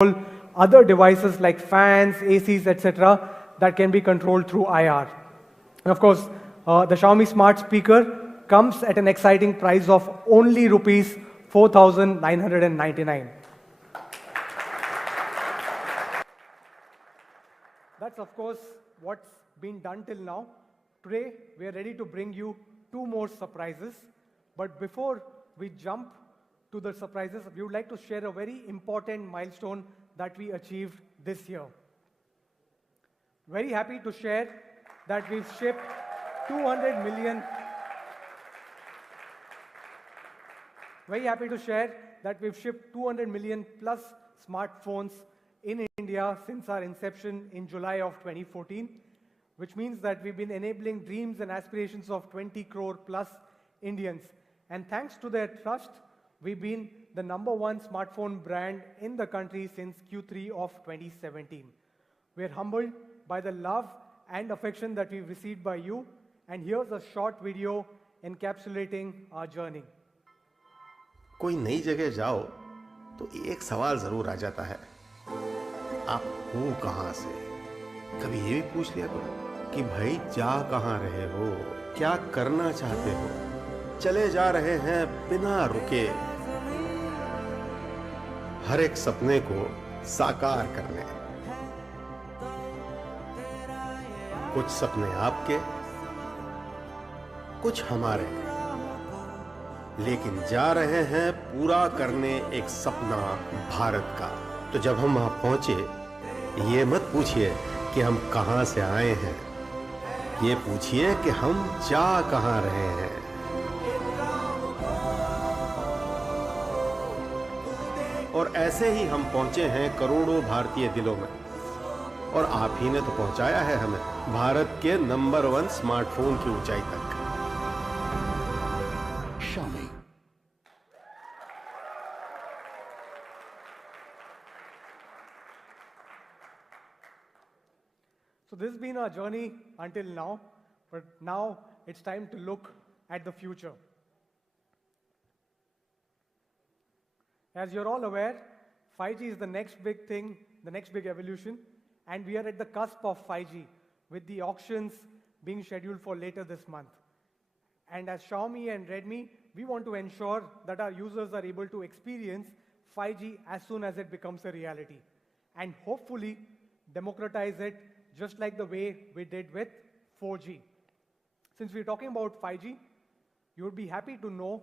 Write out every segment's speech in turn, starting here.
other devices like fans, ACs, etc. that can be controlled through IR. And of course, the Xiaomi smart speaker comes at an exciting price of only rupees 4,999. That's of course what's been done till now. Today, we are ready to bring you two more surprises. But before we jump to the surprises, we would like to share a very important milestone that we achieved this year. Very happy to share that we've shipped 200 million. Very happy to share that we've shipped 200 million plus smartphones in India since our inception in July of 2014, which means that we've been enabling dreams and aspirations of 20 crore plus Indians. And thanks to their trust, we've been the #1 smartphone brand in the country since Q3 of 2017. We're humbled by the love and affection that we've received by you. And here's a short video encapsulating our journey. कोई नई जगह जाओ तो एक सवाल जरूर आ जाता है, आप हो कहां से? कभी ये भी पूछ लिया करो कि भाई जा कहां रहे हो, क्या करना चाहते हो? चले जा रहे हैं बिना रुके हर एक सपने को साकार करने। कुछ सपने आपके, कुछ हमारे, लेकिन जा रहे हैं पूरा करने एक सपना भारत का। तो जब हम वहां पहुंचे, ये मत पूछिए कि हम कहां से आए हैं, ये पूछिए कि हम जा कहां रहे हैं। और ऐसे ही हम पहुंचे हैं करोड़ों भारतीय दिलों में, और आप ही ने तो पहुंचाया है हमें भारत के #1 स्मार्टफोन की ऊंचाई तक। Xiaomi। So this has been our journey until now, but now it's time to look at the future. As you're all aware, 5G is the next big thing, the next big evolution, and we are at the cusp of 5G with the auctions being scheduled for later this month. And as Xiaomi and Redmi, we want to ensure that our users are able to experience 5G as soon as it becomes a reality, and hopefully democratize it just like the way we did with 4G. Since we're talking about 5G, you would be happy to know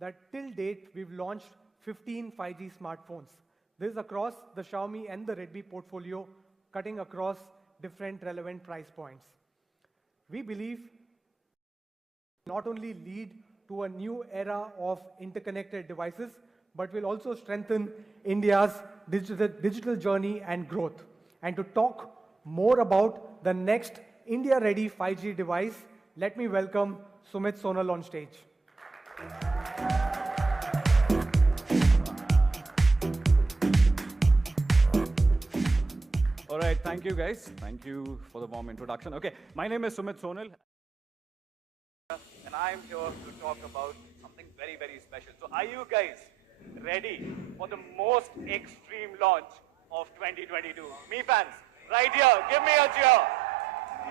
that till date, we've launched 15 5G smartphones. This is across the Xiaomi and the Redmi portfolio, cutting across different relevant price points. We believe not only lead to a new era of interconnected devices, but will also strengthen India's digital journey and growth. And to talk more about the next India-ready 5G device, let me welcome Sumit Sonal on stage. All right, thank you guys. Thank you for the warm introduction. Okay, my name is Sumit Sonal, and I'm here to talk about something very, very special. So are you guys ready for the most extreme launch of 2022? Me fans, right here, give me a cheer.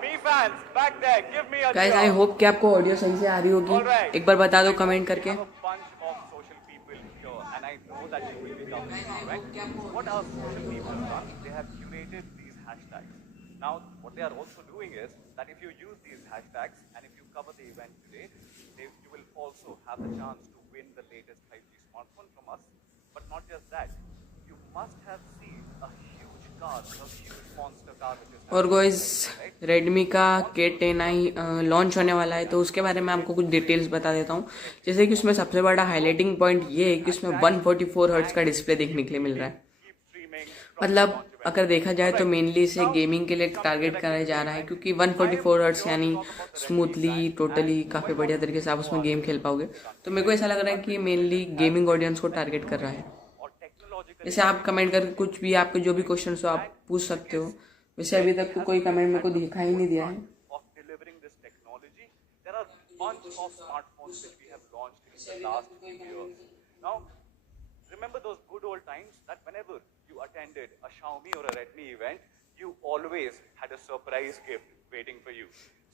Me fans, back there, give me a cheer. Guys, I hope कि आपको audio सही से आ रही होगी। एक बार बता दो comment करके। We have a bunch of social people here, and I know that you will be coming, right? What our social people have done, they have curated these hashtags. Now, what they are also doing is that if you use these hashtags and if you cover the event today, you will also have the chance to win the latest 5G smartphone from us. But not just that, you must have seen a huge car, a huge monster car which is... और guys, Redmi का K10i launch होने वाला है, तो उसके बारे में आपको कुछ डिटेल्स बता देता हूँ। जैसे कि उसमें सबसे बड़ा हाईलाइटिंग पॉइंट ये है कि उसमें 144 हर्ट्ज का डिस्प्ले देखने के लिए मिल रहा है। मतलब अगर देखा जाए तो मेनली इसे गेमिंग के लिए टारगेट करा जा रहा है, क्योंकि 144 हर्ट्ज यानी स्मूथली टोटली काफ़ी बढ़िया तरीके से आप उसमें गेम खेल पाओगे। तो मेरे को ऐसा लग रहा है कि मेनली गेमिंग ऑडियंस को टारगेट कर रहा है। जैसे आप कमेंट करके कुछ भी, आपके जो भी क्वेश्चन हो आप पूछ सकते हो। वैसे अभी तक तो कोई कमेंट मेरे को दिखा ही नहीं दिया है। Now, remember those good old times that whenever you attended a Xiaomi or a Redmi event, you always had a surprise gift waiting for you.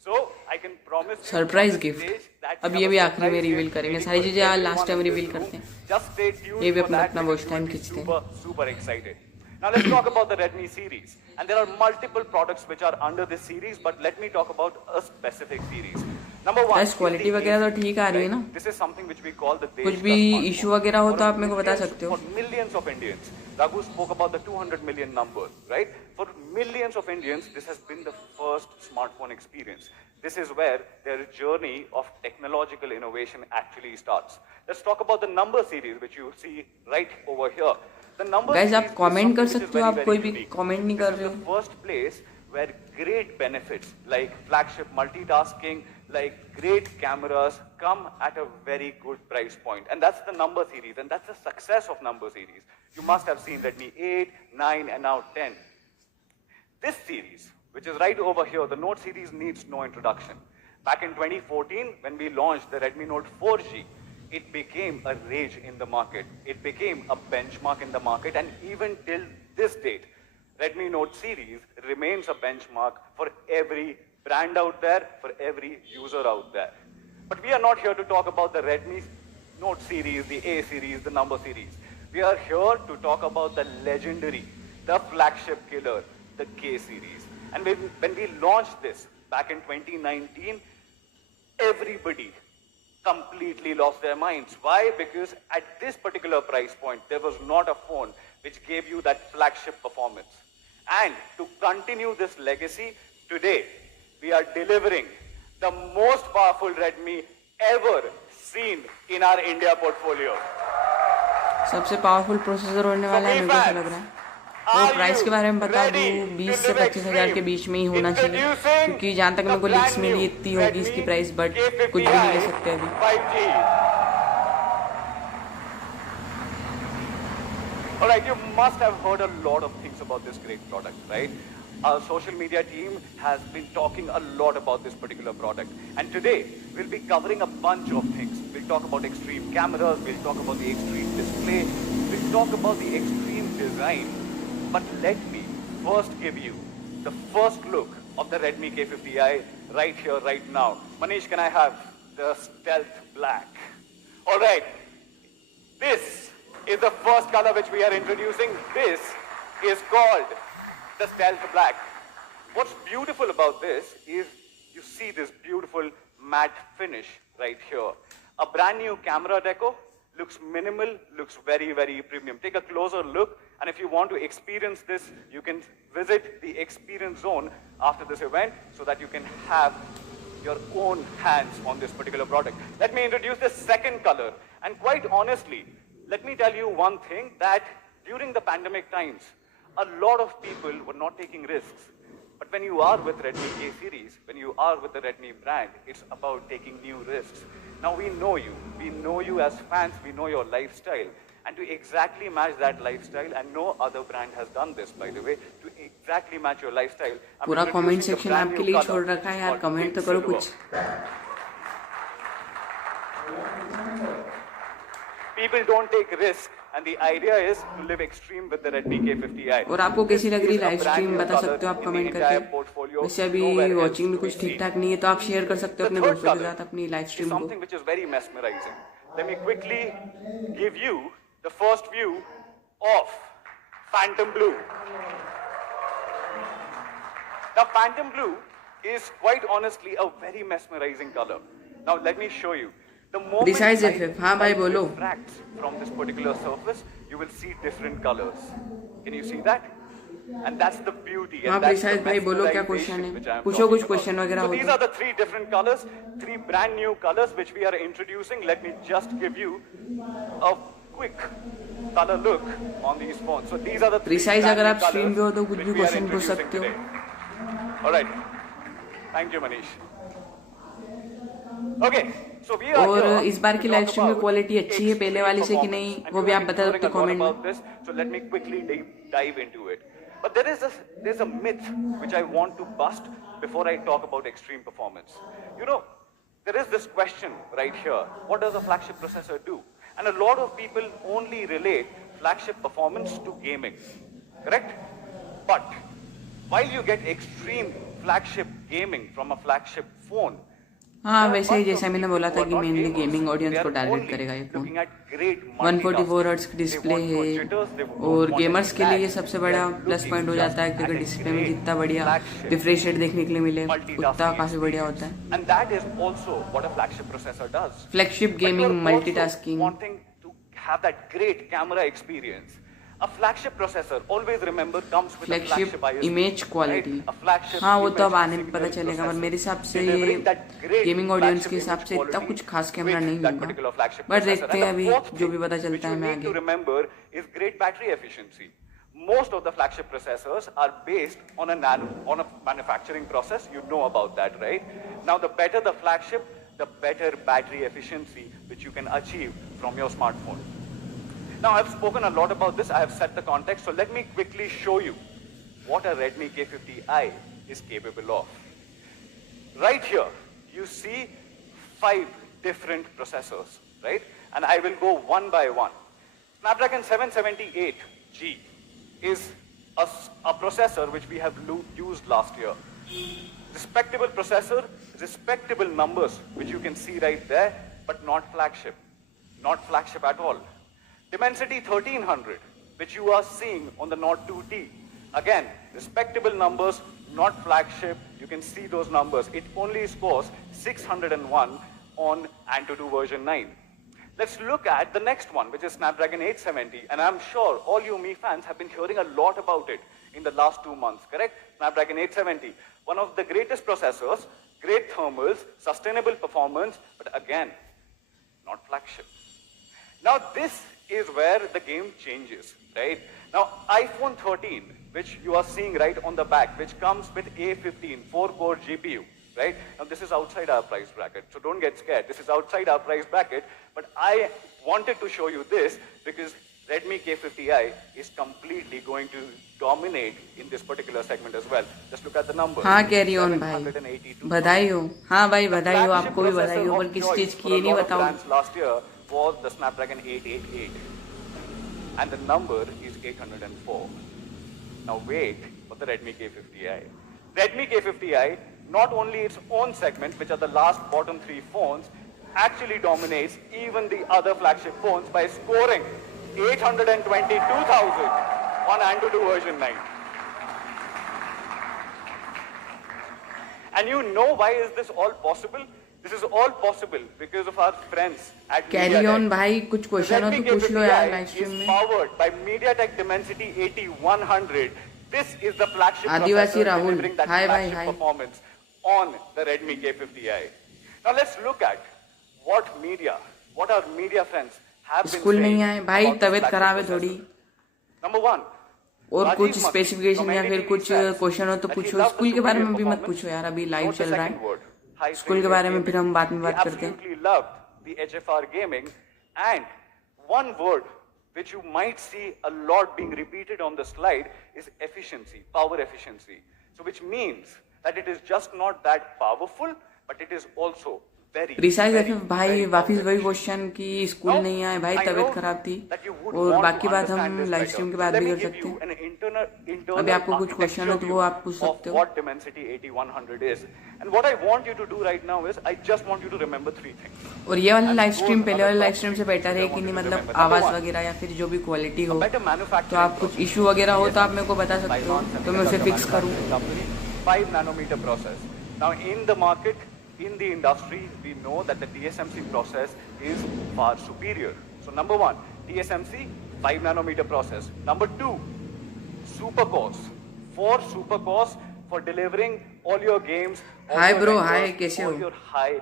So I can promise you surprise on this gift stage that अब you ये have भी a आखिरी में surprise reveal gift करेंगे waiting सारी for चीजें everyone last time in this reveal room. करते हैं Just stay tuned ये भी for अपना that अपना because watch you time will be खींचते हैं super excited. Now let's talk about the Redmi series. And there are multiple products which are under this series, but let me talk about a specific series. Number one, guys quality वगैरह तो ठीक आ रही है ना this is something which we call the कुछ भी issue वगैरह हो तो आप मेरे को बता सकते हो For millions of Indians, Raghu spoke about the 200 million number, right? For millions of Indians, this has been the first smartphone experience. This is where their journey of technological innovation actually starts. Let's talk about the number series, which you see right over here. The number guys series आप is comment कर something which is सकते हो very, आप कोई very भी unique. Comment नहीं This कर is रहे the हो first place where great benefits like flagship multitasking, like great cameras come at a very good price point. And that's the number series, and that's the success of number series. You must have seen Redmi 8, 9, and now 10. This series, which is right over here, the Note series needs no introduction. Back in 2014, when we launched the Redmi Note 4G, it became a rage in the market. It became a benchmark in the market, and even till this date, Redmi Note series remains a benchmark for every brand out there, for every user out there. But we are not here to talk about the Redmi Note series, the A series, the number series. We are here to talk about the legendary, the flagship killer, the K series. And when we launched this back in 2019, everybody completely lost their minds. Why? Because at this particular price point, there was not a phone which gave you that flagship performance. And to continue this legacy, today we are delivering the most powerful Redmi ever seen in our India portfolio. सबसे powerful processor होने वाला है मेरे को ऐसा लग रहा है वो प्राइस के बारे में बता दूं 20 से 25 हजार के बीच में ही होना चाहिए क्योंकि जहाँ तक मेरे को लीक्स मिली इतनी होगी इसकी प्राइस बट कुछ भी नहीं कह सकते अभी 5G. Alright, you must have heard a lot of things about this great product, right? Our social media team has been talking a lot about this particular product. And today, we'll be covering a bunch of things. We'll talk about extreme cameras, we'll talk about the extreme display, we'll talk about the extreme design. But let me first give you the first look of the Redmi K50i right here, right now. Manish, can I have the stealth black? Alright, this is the first color which we are introducing. This is called the stealth black. What's beautiful about this is you see this beautiful matte finish right here. A brand new camera deco, looks minimal, looks very, very premium. Take a closer look, and if you want to experience this, you can visit the experience zone after this event so that you can have your own hands on this particular product. Let me introduce the second color, and quite honestly, let me tell you one thing, that during the pandemic times, a lot of people were not taking risks. But when you are with Redmi K series, when you are with the Redmi brand, it's about taking new risks. Now we know you as fans, we know your lifestyle. And to exactly match that lifestyle, and no other brand has done this, by the way, to exactly match your lifestyle. पूरा comment section आपके लिए छोड़ रखा है यार comment तो करो कुछ People don't take risk, and the idea is to live extreme with the Redmi K50i. और आपको कैसी लग रही लाइव स्ट्रीम बता सकते हो आप कमेंट करके वैसे अभी वॉचिंग में कुछ ठीक ठाक नहीं है तो आप शेयर कर सकते हो अपने दोस्तों के साथ अपनी लाइव स्ट्रीम को Something which is very mesmerizing. Let me quickly give you the first view of Phantom Blue. Now Phantom Blue is quite honestly a very mesmerizing color. Now let me show you. The moment Precise light FF, हाँ भाई बोलो refracts from this particular surface, you will see different colors. Can you see that? And that's the beauty. हाँ And that's Precise the भाई बोलो क्या mesmerization question which है I am पूछो कुछ talking क्वेश्चन about. वगैरह So हो these तो are the three different colors, three brand new colors which we are introducing. Let me just give you a quick color look on these phones. So these are the three Precise brand अगर new आप stream पे हो तो colors कुछ which भी we are question पूछ introducing सकते हो today. All right. Thank you, Manish. Okay. So we are और here इस बार की to लाइव talk स्ट्रीम में about क्वालिटी अच्छी है पहले वाली से कि extreme नहीं performance. वो भी आप बता And सकते हो we will be कमेंट में talking about this, so let me quickly dive into it. But there's a myth which I want to bust before I talk about extreme performance. You know, there is this question right here. What does a flagship processor do? And a lot of people only relate flagship performance to gaming. correct? But while you get extreme flagship gaming from a flagship phone, हाँ वैसे ही जैसा मैंने बोला था कि mainly gaming audience को target करेगा ये फोन। 144 हर्ट्ज की डिस्प्ले है और गेमर्स के लिए ये सबसे बड़ा प्लस पॉइंट हो जाता है क्योंकि डिस्प्ले में जितना बढ़िया रिफ्रेश रेट देखने के लिए मिले उतना काफी बढ़िया होता है। and that is also what a flagship processor does. Flagship gaming multitasking, wanting to have that great camera experience. A flagship processor always remember comes with a flagship flagship ISP, image quality, right? A flagship हाँ वो तो अब image आने में पता signal चलेगा, पर processor, मेरे हिसाब से delivering that great gaming audience के flagship हिसाब से image इतना quality कुछ खास कैमरा with नहीं that होगा, particular flagship पर processor. देखते हैं And अभी the fourth जो भी thing पता which चलता है you मैं need to आगे। remember is great battery efficiency. Most of the flagship processors are based on a manufacturing process. You know about that, right? Now, the better the flagship, the better battery efficiency which you can achieve from your smartphone. Now, I've spoken a lot about this. I have set the context. So let me quickly show you what a Redmi K50i is capable of. Right here, you see 5 different processors, right? And I will go one by one. Snapdragon 778G is a processor which we have used last year. Respectable processor, respectable numbers, which you can see right there, but not flagship. Not flagship at all. Dimensity 1300, which you are seeing on the Note 2T. Again, respectable numbers, not flagship. You can see those numbers. It only scores 601 on Antutu version 9. Let's look at the next one, which is Snapdragon 870. And I'm sure all you Mi fans have been hearing a lot about it in the last 2 months, correct? Snapdragon 870, one of the greatest processors, great thermals, sustainable performance, but again, not flagship. Now this is where the game changes, right? Now iPhone 13, which you are seeing right on the back, which comes with A15 4-core GPU, right? Now this is outside our price bracket, so don't get scared. This is outside our price bracket, but I wanted to show you this because Redmi K50i is completely going to dominate in this particular segment as well. Just look at the numbers. हाँ carry on भाई, बधाई हो। हाँ भाई बधाई हो, आपको भी बधाई हो, पर किस चीज की ये नहीं बताऊँ। Last year was the Snapdragon 888, and the number is 804. Now wait for the Redmi K50i. Redmi K50i, not only its own segment, which are the last bottom 3 phones, actually dominates even the other flagship phones by scoring 822,000 on Antutu version 9. And you know why is this all possible? This is all possible because of our friends at carry on MediaTek. भाई, कुछ question हो तो पूछ लो यार live stream is में। powered by MediaTek Dimensity 8100. This is the flagship Adivasi processor Rahul, delivering that हाय भाई flagship hi. performance on the Redmi K50i. Now let's look at what our media friends have been school नहीं saying आए भाई, about this तबीयत flagship खराब है processor. थोड़ी। Number 1. और कुछ स्पेसिफिकेशन या फिर कुछ क्वेश्चन हो तो पूछो। स्कूल के बारे में भी मत पूछो यार, अभी लाइव चल रहा है। स्कूल के बारे में फिर हम बाद में बात करते हैं। Absolutely loved the HFR gaming, and one word which you might see a lot being repeated on the slide is efficiency, power efficiency. So which means that it is just not that powerful, but it is also very precise very, भाई very वापिस वही power question कि school नहीं आए भाई, तबीयत खराब थी, और बाकी बात हम लाइव स्ट्रीम के बाद भी कर सकते हैं। अभी आपको कुछ क्वेश्चन हो तो वो आप पूछ सकते हो। What Dimensity 8100 is, and what I want you to do right now is I just want you to remember 3 things. और ये वाला लाइव स्ट्रीम पहले वाले लाइव स्ट्रीम से बेटर है कि नहीं, मतलब आवाज वगैरह या फिर जो भी क्वालिटी हो, तो आप कुछ इशू वगैरह हो तो आप मेरे को बता सकते हो, तो मैं उसे फिक्स करूँ। 5 nanometer process. Now in the market, in the industry, we know that the TSMC process is far superior. So number 1, TSMC 5 nanometer process. Number 2, super cores. 4 super cores for delivering all your games, all Hi your bro, vectors, hi, कैसे हो? all your high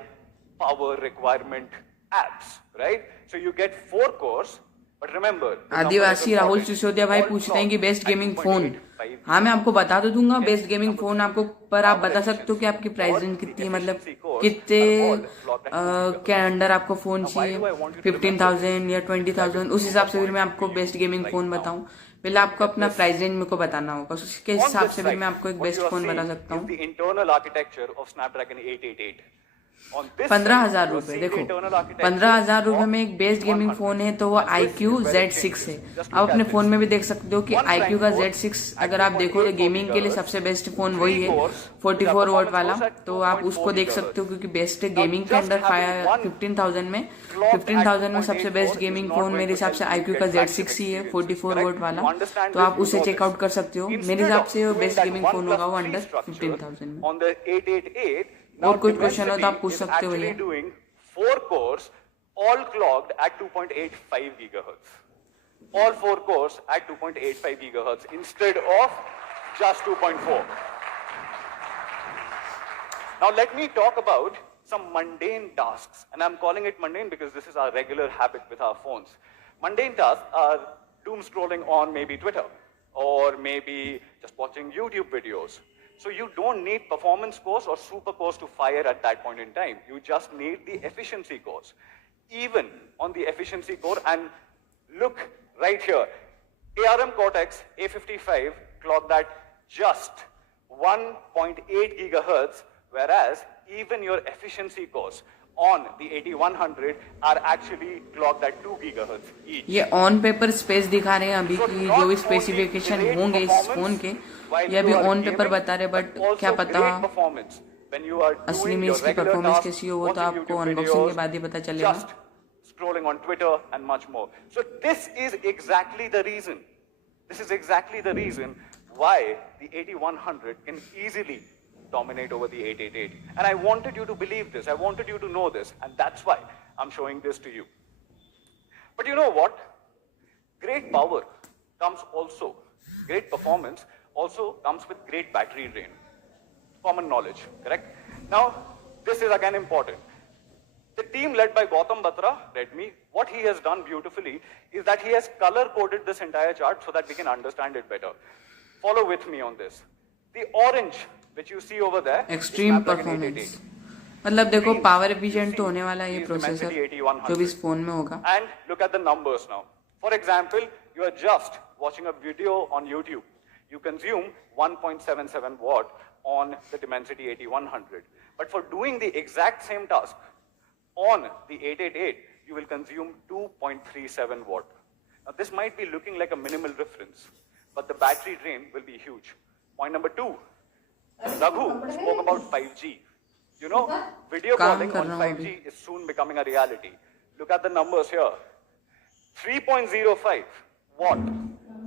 power requirement apps, right? So you get 4 cores. But remember, आदिवासी राहुल सिसोदिया भाई पूछते हैं कि best gaming phone. हाँ मैं आपको बता तो दूंगा बेस्ट गेमिंग फोन आपको, पर आप बता सकते हो कि आपकी प्राइस रेंज कितनी है, मतलब कितने के अंडर आपको फोन चाहिए, 15,000 या 20,000, उस हिसाब से फिर मैं आपको बेस्ट गेमिंग फोन बताऊं। पहले आपको अपना प्राइस रेंज मेरे को बताना होगा, उसके हिसाब से फिर मैं आपको एक बेस्ट फोन बता सकता हूँ। The internal architecture of Snapdragon 888. On this 15,000 you'll रुपए see देखो, the internal architecture 15,000 रुपए of में एक बेस्ट गेमिंग 100. फोन है तो वो Now this iQ is where it Z6 changes. है। Just आप look अपने at फोन this. में भी देख सकते हो कि One iQ prime का core Z6 at अगर आप देखो तो 2.84 गेमिंग के लिए gigahertz, सबसे बेस्ट फोन three वही है, cores, 44 वॉट वाला। performance cores at तो आप 2.4 उसको देख gigahertz. सकते हो क्योंकि बेस्ट है Now गेमिंग के just अंदर having one 15,000 में clock at 15,000 में सबसे 2.84 best is gaming not phone going मेरे to हिसाब से help you iQ का get flagship Z6 ही है, experience, 44 correct? वोट वाला। You understand तो this, आप you उसे know चेकआउट this. कर सकते हो। मेरे Instead हिसाब of से वो doing best that gaming 1 phone होगा वो plus 3 अंडर structure 15,000 में। on the 888, और now कुछ क्वेश्चन हो तो आप Dimensity पूछ is सकते हो actually भैया। doing 4 cores all clocked at 2.85 gigahertz. All 4 cores at 2.85 gigahertz instead of just 2.4. Now let me talk about some mundane tasks, and I'm calling it mundane because this is our regular habit with our phones. Mundane tasks are doom scrolling on maybe Twitter, or maybe just watching YouTube videos. So you don't need performance cores or super cores to fire at that point in time. You just need the efficiency cores. Even on the efficiency core, and look right here, ARM Cortex A55 clocked at just 1.8 gigahertz, whereas even your efficiency cores on the 8100 are actually clocked at 2 gigahertz each. ये on paper space दिखा रहे हैं अभी की जो भी specification होंगे इस फोन के, ये अभी ऑन पेपर बता रहे, बट क्या पता असली में इसकी परफॉर्मेंस कैसी हो वो तो आपको अनबॉक्सिंग के बाद ही पता चलेगा। Scrolling on Twitter and much more. So this is exactly the reason. This is exactly the reason why the 8100 can easily dominate over the 888. And I wanted you to believe this. I wanted you to know this. And that's why I'm showing this to you. But you know what? Great power comes also, great performance also comes with great battery drain. Common knowledge, correct? Now, this is again important. The team led by Gautam Batra, Redmi, what he has done beautifully is that he has color-coded this entire chart so that we can understand it better. Follow with me on this. The orange, which you see over there, extreme performance, मतलब देखो power efficient तो होने वाला है ये processor जो भी इस फोन में होगा। And look at the numbers now. For example, you are just watching a video on YouTube. You consume 1.77 watt on the Dimensity 8100. But for doing the exact same task on the 888, you will consume 2.37 watt. Now this might be looking like a minimal difference, but the battery drain will be huge. Point number 2, Raghu spoke about 5G. You know, video calling on 5G is soon becoming a reality. Look at the numbers here. 3.05 watt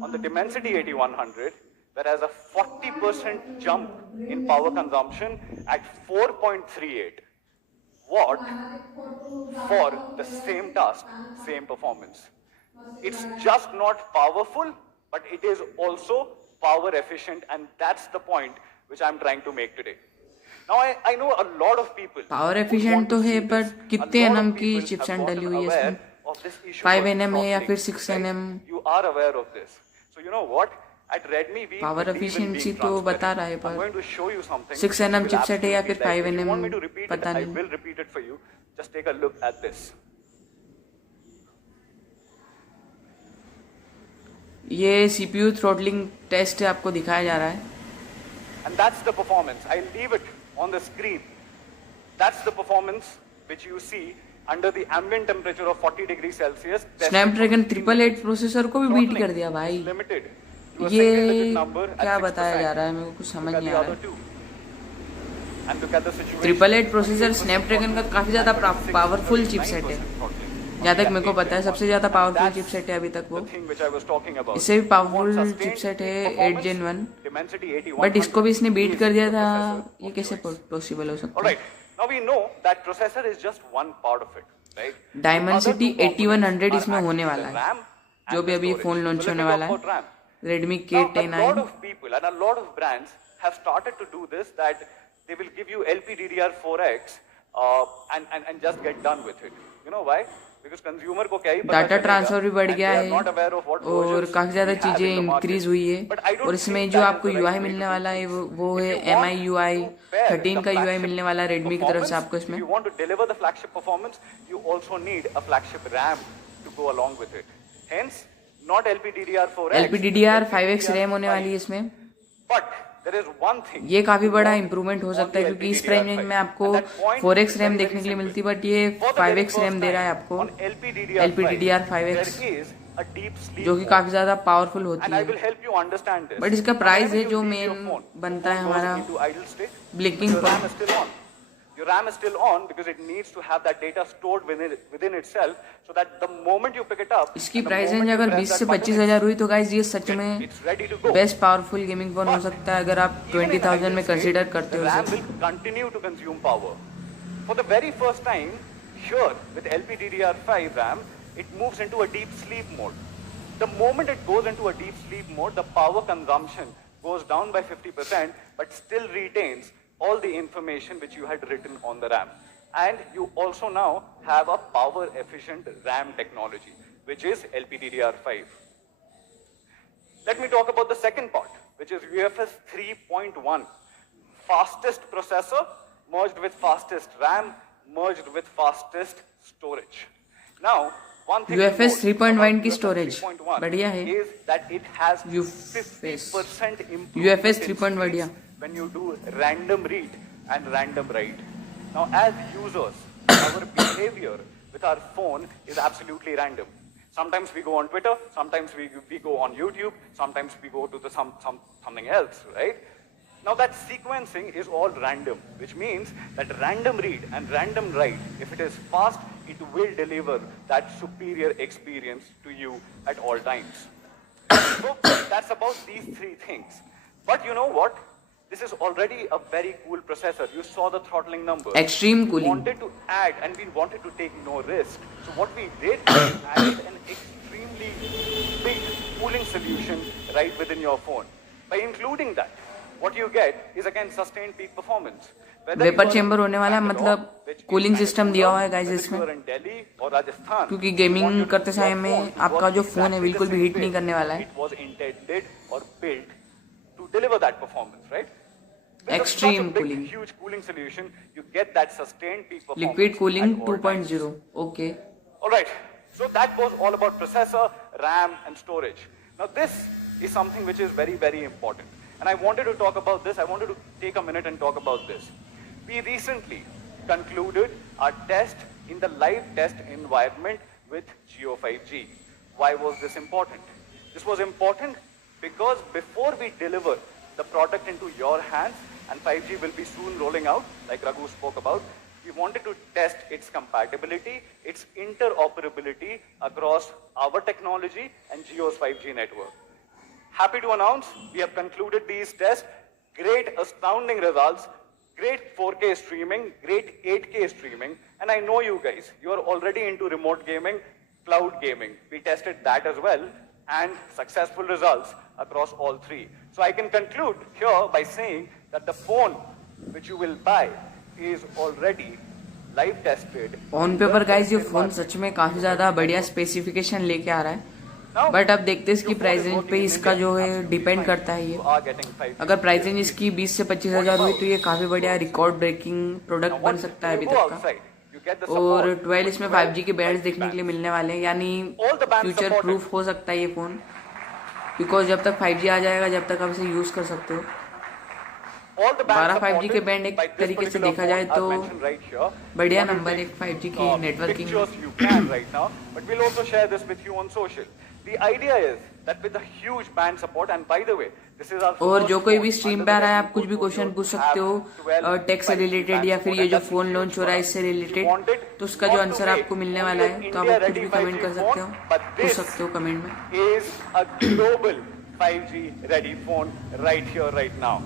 on the Dimensity 8100, whereas a 40% jump in power consumption at 4.38 watt for the same task, same performance. It's just not powerful, but it is also power efficient, and that's the point which I'm trying to make today. Now I know a lot of people. Power efficient तो है, but कितने NM की chipset डली हुई है इसमें? 5 nm है या फिर 6 nm? You are aware of this. So you know what? At Redmi we power efficiency तो बता रहा है, I'm going to show you something. 6 nm chipset है या फिर 5 If you nm want me to repeat पता it, I नहीं। will repeat it for you. Just take a look at this. ये CPU थ्रोटलिंग टेस्ट आपको दिखाया जा रहा है। And that's the performance. I'll leave it on the screen. That's the performance which you see under the ambient temperature of 40 degrees Celsius. Snapdragon 888 processor को भी beat कर दिया भाई। Limited to a ये single-digit number at क्या 6%. बताया जा रहा है, मेरे को कुछ समझ Look at नहीं the आ other रहा है। two. And look at the situation. 888 processor Snapdragon का काफी ज्यादा पावरफुल चिपसेट है, जहाँ तक मेरे को पता है सबसे ज्यादा पावरफुल चिपसेट है अभी तक वो। इससे भी पावरफुल चिपसेट है 8 Gen 1, बट इसको भी इसने बीट कर दिया था। ये कैसे पॉसिबल हो सकता है? Now we know that processor is just one part of it, right? Dimensity 8100 इसमें होने वाला है, जो भी अभी फोन लॉन्च होने वाला है, Redmi K10i। A lot of people and a lot of brands have started to do this, that they will give you LPDDR4X and just get done with it. You know why? Because consumer को क्या ही पता data चलेगा, transfer भी बढ़ and गया they are है not aware of what और versions काफी ज्यादा we have चीजें in the market. इंक्रीज हुई है। But I don't और इसमें think जो that आपको is the UI right way मिलने to वाला do है this. वो है If you want MI UI to pair 13 the का UI flagship मिलने वाला है Redmi की तरफ से performance, आपको इसमें। If you want to deliver the flagship performance, you also need a flagship RAM to go along with it. Hence, not LPDDR4X. LPDDR5X RAM होने वाली है इसमें। But there is one thing. ये काफी बड़ा इम्प्रूवमेंट हो सकता है क्योंकि इस प्राइस रेंज में आपको 4x रैम देखने के लिए मिलती है, बट ये 5x रैम दे रहा है आपको LPDDR5X, जो कि काफी ज्यादा पावरफुल होती है। बट इसका प्राइस है जो मेन बनता है हमारा blinking point. Your RAM is still on because it needs to have that data stored within itself, so that the moment you pick it up, इसकी प्राइस रेंज अगर 20 से 25 हजार हुई तो गाइस ये सच में बेस्ट पावरफुल गेमिंग फोन हो सकता है अगर आप 20,000 में कंसीडर करते हो। RAM will continue to consume power. For the very first time, here with LPDDR5 RAM, it moves into a deep sleep mode. The moment it goes into a deep sleep mode, the power consumption goes down by 50%, but still retains all the information which you had written on the RAM. And you also now have a power efficient RAM technology, which is LPDDR5. Let me talk about the second part, which is UFS 3.1. Fastest processor merged with fastest RAM, merged with fastest storage. Now, one thing UFS 3.1 की storage बढ़िया है। is that it has UFS 50% improvement UFS in 3.1 बढ़िया। speeds when you do random read and random write. Now, as users, our behavior with our phone is absolutely random. Sometimes we go on Twitter, sometimes we go on YouTube, sometimes we go to something else, right? Now that sequencing is all random, which means that random read and random write, if it is fast, it will deliver that superior experience to you at all times. So that's about these three things. But you know what? This is already a very cool processor. You saw the throttling numbers. Extreme cooling. We wanted to add, and we wanted to take no risk. So what we did was added an extremely big cooling solution right within your phone. By including that, what you get is again sustained peak performance. Vapour chamber होने वाला है, मतलब cooling system दिया हुआ है guys इसमें, क्योंकि gaming करते समय में आपका जो फोन है बिल्कुल भी हीट नहीं करने वाला है। Extreme cooling, liquid cooling 2.0। Okay, alright, so that was all about processor, RAM and storage. Now this is something which is very very important, and I wanted to talk about this. I wanted to take a minute and talk about this. We recently concluded our test in the live test environment with Jio 5G. Why was this important? This was important because before we deliver the product into your hands, and 5G will be soon rolling out, like Raghu spoke about, we wanted to test its compatibility, its interoperability across our technology and Jio's 5G network. Happy to announce, we have concluded these tests. Great, astounding results. Great 4K streaming, great 8K streaming. And I know you guys, you are already into remote gaming, cloud gaming. We tested that as well, and successful results across all three. So I can conclude here by saying that the phone which you will buy is already live tested. On paper guys ये phone सच में काफी ज्यादा बढ़िया specification लेके आ रहा है, but अब देखते हैं इसकी प्राइस रेंज पे इसका जो है डिपेंड करता है। ये अगर प्राइस रेंज इसकी 20 से 25 हजार हुई तो ये काफी बढ़िया रिकॉर्ड ब्रेकिंग प्रोडक्ट बन सकता है अभी तक का। और 12 इसमें 5G के बैंड्स देखने के लिए मिलने वाले हैं, यानी फ्यूचर प्रूफ हो सकता है ये फोन, बिकॉज जब तक 5G आ जाएगा जब तक आप इसे यूज कर सकते हो। 12 5G के बैंड एक तरीके से देखा जाए तो बढ़िया नंबर एक 5G की networking. The idea is that with a huge band support, and by the way, this is our और जो कोई भी स्ट्रीम पे आ रहा है आप कुछ भी क्वेश्चन पूछ सकते हो टेक से रिलेटेड या फिर ये जो फोन लॉन्च हो रहा है इससे रिलेटेड, तो उसका जो आंसर आपको मिलने वाला है तो आप कुछ भी कमेंट कर सकते हो, पूछ सकते हो कमेंट में। is a global 5G ready phone right here right now.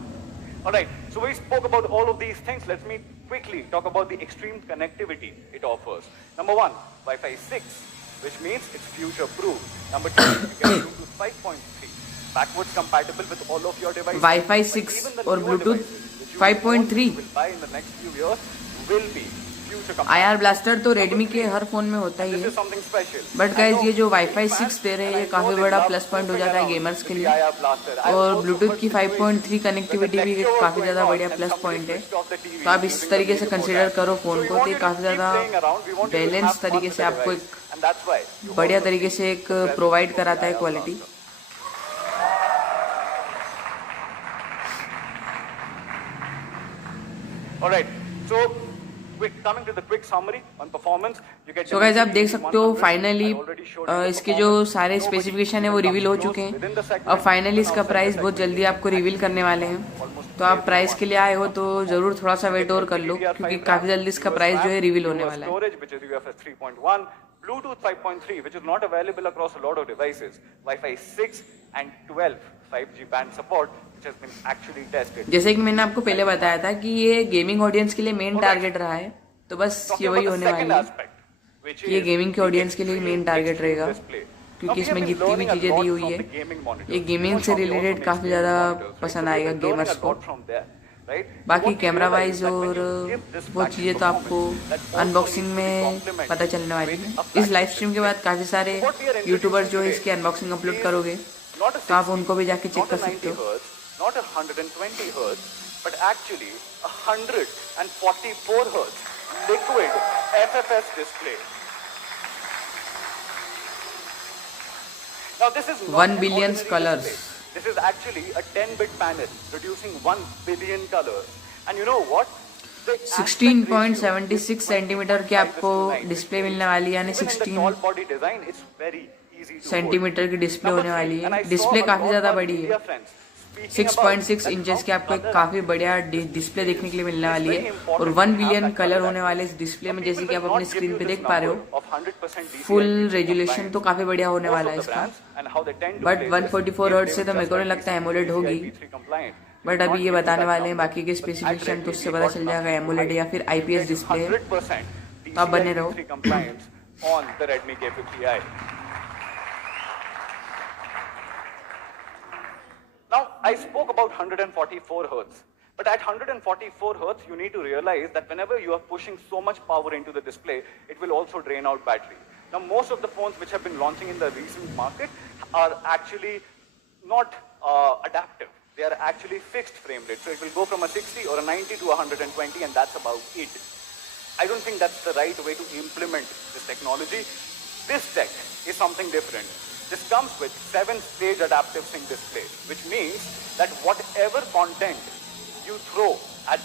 Alright, so we spoke about all of these things. Let me quickly talk about the extreme connectivity it offers. Number one, Wi-Fi 6, which means it's future-proof. Number two, you get Bluetooth 5.3, backwards compatible with all of your devices. Wi-Fi 6 और Bluetooth 5.3 will buy in the next few years will be future compatible. IR blaster तो Redmi के हर phone में होता ही This है, is something special. But guys ये जो Wi-Fi 6 दे रहे हैं ये काफी बड़ा प्लस पॉइंट हो जाता है गेमर्स के लिए, और Bluetooth की 5.3 कनेक्टिविटी भी काफी ज्यादा बढ़िया प्लस पॉइंट है। तो आप इस तरीके से कंसिडर करो फोन को, तो ये काफी ज्यादा बैलेंस तरीके से आपको एक बढ़िया तरीके से एक प्रोवाइड कराता है quality. All right. So, coming to the quick summary on performance, you get. So guys, आप देख सकते हो फाइनली इसके जो सारे स्पेसिफिकेशन है वो रिवील हो चुके हैं। अब फाइनली इसका प्राइस बहुत जल्दी आपको रिवील करने वाले हैं। तो आप प्राइस के लिए आए हो तो जरूर थोड़ा सा वेट और कर लो, क्योंकि काफी जल्दी इसका प्राइस जो है रिवील होने वाला है। Bluetooth 5.3, which is not available across a lot of devices. Wi-Fi 6 and 12 5G band support, which has been actually tested. जैसे कि मैंने आपको पहले बताया था कि ये गेमिंग ऑडियंस के लिए मेन टारगेट रहा है, तो बस ये वही होने वाली है कि ये गेमिंग के ऑडियंस के लिए मेन टारगेट रहेगा, क्योंकि इसमें जितनी भी चीजें दी हुई है ये गेमिंग से रिलेटेड काफी ज्यादा पसंद आएगा गेमर्स को। बाकी कैमरा वाइज और वो चीजें तो आपको अनबॉक्सिंग में पता चलने वाली है। इस लाइव स्ट्रीम के बाद काफी सारे यूट्यूबर्स जो है इसकी अनबॉक्सिंग अपलोड करोगे तो आप उनको भी जाके चेक कर सकते हो। Not 120 hertz, but actually 144 hertz liquid FFS display. Now this is 1 billion colors. This is actually a 10-bit panel producing 1 billion colors. And you know what? 16.76 centimetre की आपको डिस्प्ले मिलने वाली है, यानी 16 सेंटीमीटर की डिस्प्ले होने वाली है। डिस्प्ले काफी ज्यादा बड़ी है, 6.6 इंचेस की आपको काफी बढ़िया डिस्प्ले देखने के लिए मिलने वाली है और 1 बिलियन कलर होने वाले इस डिस्प्ले में, जैसे कि आप अपनी स्क्रीन पे देख पा रहे हो। फुल रेजुलेशन तो काफी बढ़िया होने वाला है इसका, बट 144 हर्ट्ज से तो मेरे को नहीं लगता एमोलेड होगी, बट अभी ये बताने वाले हैं बाकी के स्पेसिफिकेशन, तो उससे पता चल जाएगा एमोलेड या फिर आईपीएस डिस्प्ले है। तो आप बने रहो। on the Redmi K50i. Now, I spoke about 144 hertz, but at 144 hertz, you need to realize that whenever you are pushing so much power into the display, it will also drain out battery. Now, most of the phones which have been launching in the recent market are actually not adaptive. They are actually fixed frame rate. So it will go from a 60 or a 90 to 120, and that's about it. I don't think that's the right way to implement this technology. This tech is something different. This comes with 7-stage adaptive sync display, which means that whatever content you throw at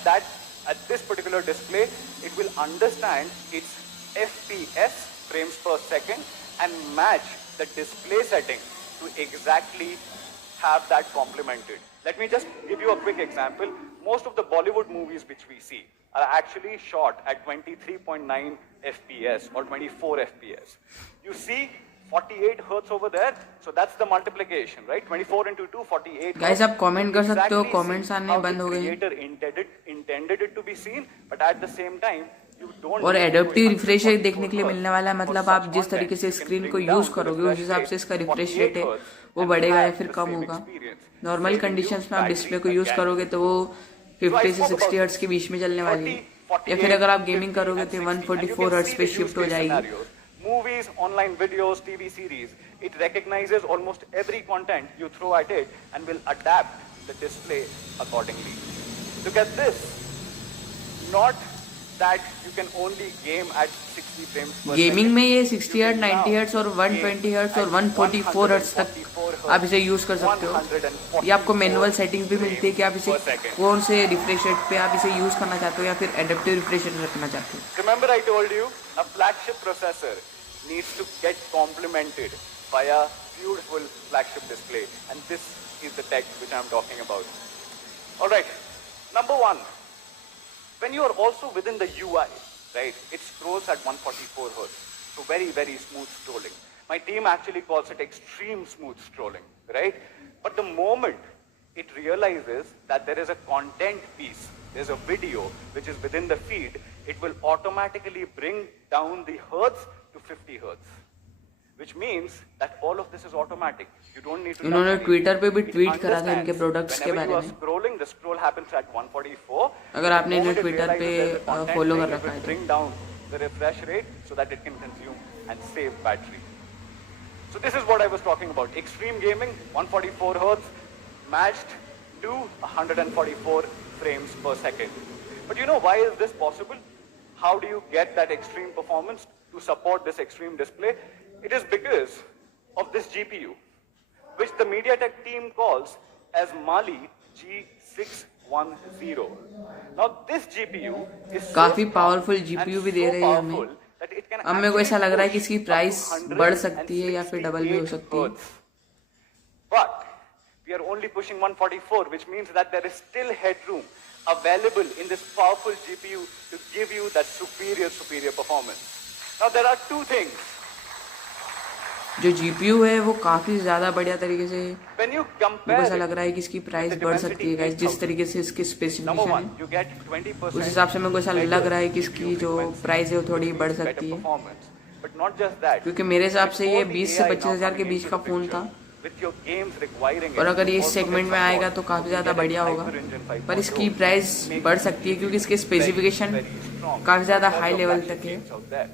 this particular display, it will understand its FPS, frames per second, and match the display setting to exactly have that complemented. Let me just give you a quick example. Most of the Bollywood movies which we see are actually shot at 23.9 FPS or 24 FPS. You see 48 hertz over there, so that's the multiplication, right? 24 into 2, 48. Guys, आप comment कर सकते हो, comments आने बंद हो गए। Creator intended it to be seen, but at the same time, you don't. और adaptive refresh rate देखने के लिए मिलने वाला है, मतलब आप जिस तरीके से स्क्रीन को यूज करोगे उस हिसाब से इसका रिफ्रेश रेट है वो बढ़ेगा या फिर कम होगा। नॉर्मल कंडीशंस में आप डिस्प्ले को यूज करोगे तो वो 50 से 60 हर्ट्ज के बीच में चलने वाली है, या फिर अगर आप गेमिंग करोगे तो 144 हर्ट्ज पे शिफ्ट हो जाएगी। Movies, online videos, TV series, it recognizes almost every content you throw at it and will adapt the display accordingly. Look at this. Not that you can only game at 60 frames per second. Gaming में ये 60 hertz, 90 hertz और 120 hertz और 144 hertz तक आप इसे use कर सकते हो। ये आपको मैनुअल सेटिंग्स भी मिलती है कि आप इसे कौन से रिफ्रेश रेट पे आप इसे यूज करना चाहते हो या फिर एडेप्टिव रिफ्रेश रेट रखना चाहते हो। Remember I told you a flagship processor needs to get complemented by a beautiful flagship display, and this is the tech which I'm talking about. All right, number one, when you are also within the UI, right, it scrolls at 144 hertz, so very, very smooth scrolling. My team actually calls it extreme smooth scrolling, right? But the moment it realizes that there is a content piece, there's a video which is within the feed, it will automatically bring down the hertz to 50 hertz, which means that all of this is automatic. You don't need to. इन्होंने Twitter पे भी tweet करा था इनके products के बारे में। Scrolling, the scroll happens at 144. अगर आपने इन्हें ट्विटर पे फॉलो कर रखा है तो bring down the refresh rate so that it can consume and save battery. So this is what I was talking about. Extreme gaming, 144 hertz, matched to 144 frames per second. But you know why is this possible? How do you get that extreme performance to support this extreme display? It is because of this GPU, which the MediaTek team calls as Mali G6 610. Now this GPU is so काफी strong powerful and GPU भी दे so रही है हमें। powerful that it can अब मेरे को ऐसा actually लग रहा है कि push इसकी up to प्राइस बढ़ सकती है या फिर डबल भी हो 168 सकती है। hertz. But we are only pushing 144, which means that there is still headroom available in this powerful GPU to give you that superior performance. Now there are two things. जो जीपीयू है वो काफी ज्यादा बढ़िया तरीके से, When you मेरे को compare ऐसा it लग रहा है कि इसकी प्राइस बढ़ सकती है guys, जिस तरीके से इसके number स्पेसिफिकेशन one, है you get 20% उस हिसाब से मेरे को ऐसा लग रहा है कि better इसकी जो frequency, प्राइस है वो थोड़ी बढ़ better सकती है, performance. But not just that. क्योंकि मेरे हिसाब से ये With all the 20 से AI 25 हजार के now बीच coming का into the फोन picture, था, with your games requiring और it, अगर ये इस also सेगमेंट get में आएगा support तो काफी to ज्यादा get बढ़िया an होगा, Hyper Engine 5.0, पर इसकी प्राइस make बढ़ it सकती है क्योंकि इसके very, स्पेसिफिकेशन very strong काफी ज्यादा because high of level flagship तक है। games out there.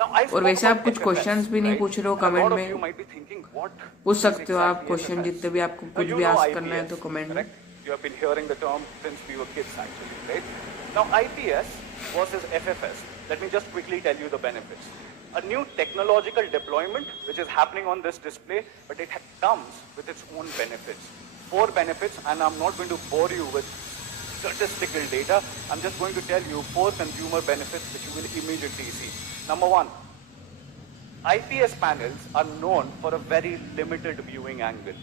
Now, I और spoke वैसे आप about कुछ FFS, क्वेश्चंस भी नहीं right? पूछ रहे हो And a comment lot of में, you might be thinking, what पूछ is सकते हो आप exactly क्वेश्चन FFS? जितने भी आपको Now, कुछ you भी know आस्क करना है IPS, तो कमेंट में। correct? You have been hearing the term since we were kids actually, right? Now IPS versus FFS. Let me just quickly tell you the benefits. A new technological deployment which is happening on this display, but it comes with its own benefits. 4 benefits, and I'm not going to bore you with statistical data. I'm just going to tell you 4 consumer benefits which you will immediately see. Number 1. IPS panels are known for a very limited viewing angle.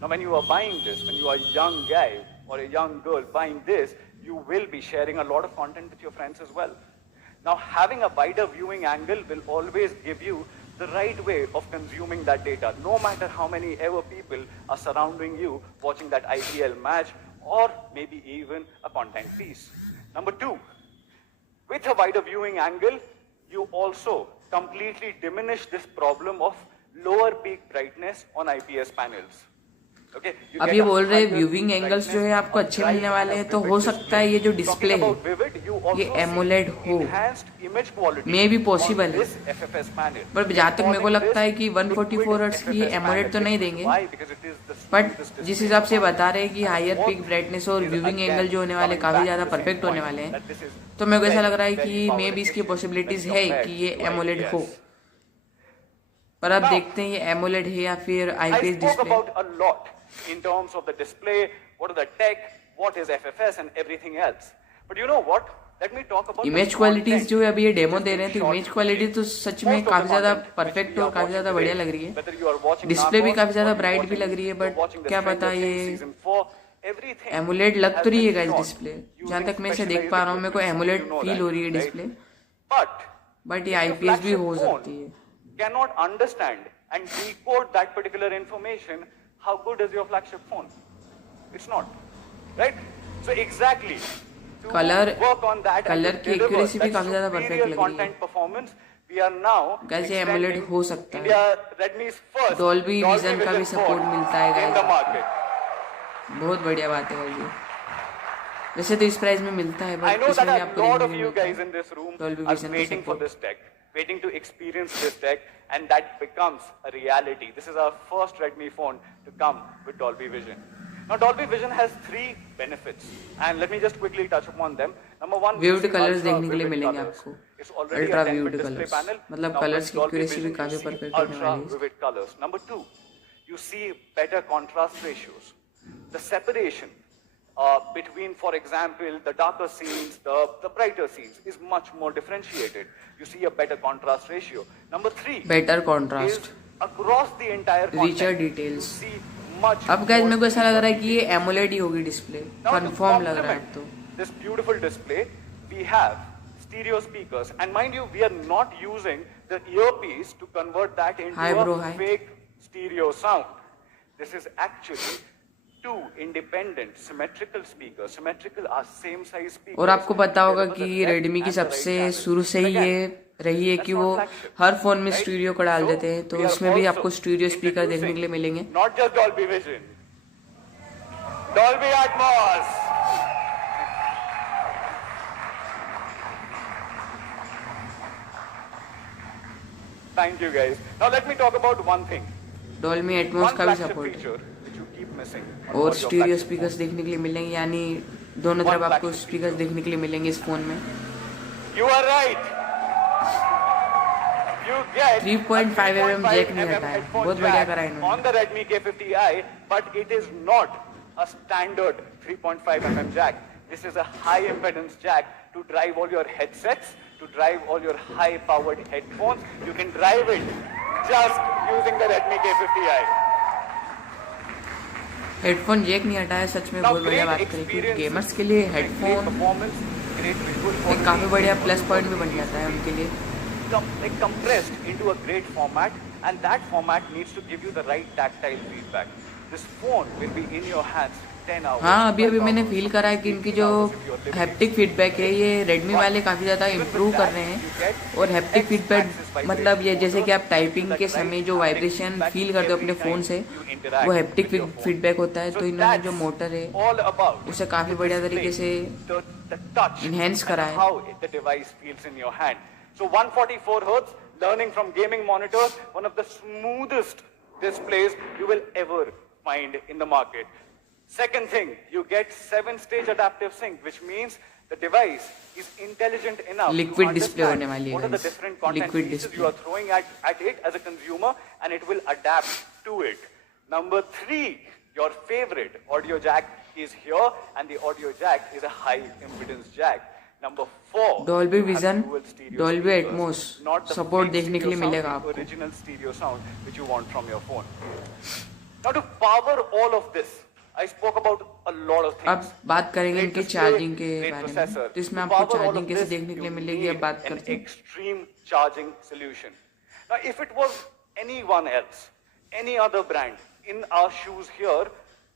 Now when you are buying this, when you are a young guy or a young girl buying this, you will be sharing a lot of content with your friends as well. Now having a wider viewing angle will always give you the right way of consuming that data, no matter how many ever people are surrounding you watching that IPL match or maybe even a content piece. Number 2, with a wider viewing angle, you also completely diminish this problem of lower peak brightness on IPS panels. Okay, अब ये बोल रहे हैं viewing angles जो है आपको अच्छे मिलने वाले हैं, तो हो सकता है ये जो डिस्प्ले है ये एमोलेड हो, मे भी पॉसिबल है, पर जहाँ तक मेरे को लगता है कि 144 हर्ट्ज की ये एमोलेड तो नहीं देंगे, बट जिस हिसाब से बता रहे हैं कि हायर पिक ब्राइटनेस और व्यूइंग एंगल जो होने वाले काफी ज्यादा परफेक्ट होने वाले हैं, तो मेरे को ऐसा लग रहा है कि मे भी इसकी पॉसिबिलिटीज है कि ये एमोलेड हो, पर अब देखते हैं ये एमोलेड है या फिर IPS display. In terms of the display, what is the tech, what is FFS and everything else. But you know what? Let me talk about image qualities जो है अभी ये डेमो दे रहे हैं, तो इमेज क्वालिटी तो सच में काफी ज्यादा परफेक्ट और काफी ज्यादा बढ़िया लग रही है, डिस्प्ले भी काफी ज्यादा ब्राइट भी लग रही है, बट क्या पता ये एमुलेट लग तो रही है गाइस डिस्प्ले, जहाँ तक मैं इसे देख पा रहा हूँ मेरे को एमुलेट फील हो रही है डिस्प्ले, बट ये आईपीएस भी हो सकती है। Cannot understand and decode that particular information. How good is your flagship phone? It's not, right? So exactly, to work on that and की deliver accuracy भी that काफी ज्यादा परफेक्ट superior लग रही है। content performance, we are now guys ये emulate हो सकता है, Redmi's first डॉल्बी विजन का भी सपोर्ट मिलता है in the गाइस, market. बहुत बढ़िया बात है भाई, वैसे तो इस प्राइस में मिलता है, I बट know इसमें that भी a आपको lot of रिव्यू you मिलता guys है in this room Dolby are vision का waiting for support. this tech, waiting to experience this tech, and that becomes a reality. This is our first Redmi phone to come with Dolby Vision. Now Dolby Vision has 3 benefits, and let me just quickly touch upon them. Number 1, vivid colours देखने के लिए मिलेंगे आपको, it's already ultra a 10-bit vivid display colours, panel. मतलब Now colours with की Dolby accuracy भी Vision, काफी you see perfect होने ultra वाली है। vivid colors. Number 2, you see better contrast ratios. The separation between, for example, the darker scenes, the brighter scenes is much more differentiated. You see a better contrast ratio. Number 3, better contrast, across the entire richer content, details. you see much अब guys more मेरे को ऐसा लग रहा है कि ये detail. Emulate ही होगी डिस्प्ले, Now to कंफर्म लग रहा है complement तो। this beautiful display, we have stereo speakers, and mind you, we are not using the earpiece to convert that into Hi, bro, a hi. fake stereo sound. This is actually 2 independent symmetrical speakers. Symmetrical are same size speakers. और आपको पता होगा Deliver कि the left Redmi की and the right सबसे channel. शुरू से ही Again, ये रही है that's कि not वो flagship, हर फोन में right? स्टूडियो को डाल So, देते हैं, तो we are इसमें भी also आपको स्टूडियो स्पीकर देखने के लिए introducing मिलेंगे। Not just Dolby Vision, Dolby Atmos. Thank you guys. Now let me talk about one thing. Dolby Atmos One का भी flagship सपोर्ट है, feature which you keep missing on और all your studio flagship speakers phones. देखने के लिए मिलेंगे, यानी दोनों तरफ One आपको flagship स्पीकर्स feature. देखने के लिए मिलेंगे इस फोन में। You are right. You get 3.5 a mm Jack नहीं 3.5 हटाया, headphone बहुत बढ़िया jack करा इन्होंने। on the Redmi K50i, but it is not a standard 3.5 mm jack. This is a high impedance jack to drive all your headsets, to drive all your high powered headphones. You can drive it just using the Redmi K50i. Headphone jack नहीं हटाया, सच में बहुत बढ़िया बात करें, क्योंकि gamers के लिए हेडफोन एक काफी बढ़िया प्लस पॉइंट भी बन जाता है उनके लिए. Like compressed into a great format, and that format needs to give you the right tactile feedback. This phone will be in your hands 10 hours. हाँ, अभी मैंने फील करा है कि इनकी जो हैप्टिक फीडबैक है ये रेडमी वाले काफ़ी ज़्यादा इम्प्रूव कर रहे हैं. और हैप्टिक फीडबैक मतलब ये जैसे कि आप टाइपिंग के समय जो वाइब्रेशन फील करते हो अपने फ़ोन से, वो हैप्टिक फीडबैक होता है. तो इन्होंने जो मोटर है उसे काफ़ी बढ़िया तरीके से इन्हेंस करा है. So 144 Hz, learning from gaming monitors, one of the smoothest displays you will ever find in the market. Second thing, you get 7-stage adaptive sync, which means the device is intelligent enough Liquid to display understand होने वाली है what are the guys. different content Liquid pieces display. you are throwing at it as a consumer, and it will adapt to it. Number 3, your favorite audio jack is here, and the audio jack is a high impedance jack. Number 4, Dolby Vision, dual stereo Dolby speakers, Atmos not the support fake देखने के लिए stereo मिलेगा sound, आपको. the original stereo sound which you want from your phone. Now to power all of this, I spoke about a lot of things. अब बात करेंगे Great इनके display, charging के great बारे में. processor. तो इसमें To आपको power all चार्जिंग of कैसे this, देखने के लिए you मिलेगी, अब need बात an करते हैं. extreme charging solution. Now if it was anyone else, any other brand in our shoes here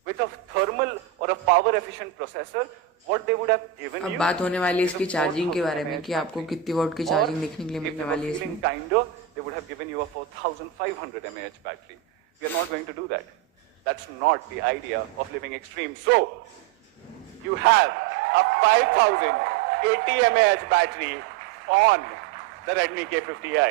with a thermal or a power efficient processor, what they would have given अब you बात होने वाली है is a इसकी charging के 4000 बारे में mAh कि आपको battery. कितनी वोल्ट की Or चार्जिंग देखने के लिए if मिलने they were वाली है feeling इसमें. kinder, they would have given you a 4500 mAh battery. We are not going to do that. That's not the idea of living extreme. So you have a 5080 mAh battery on the Redmi K50i.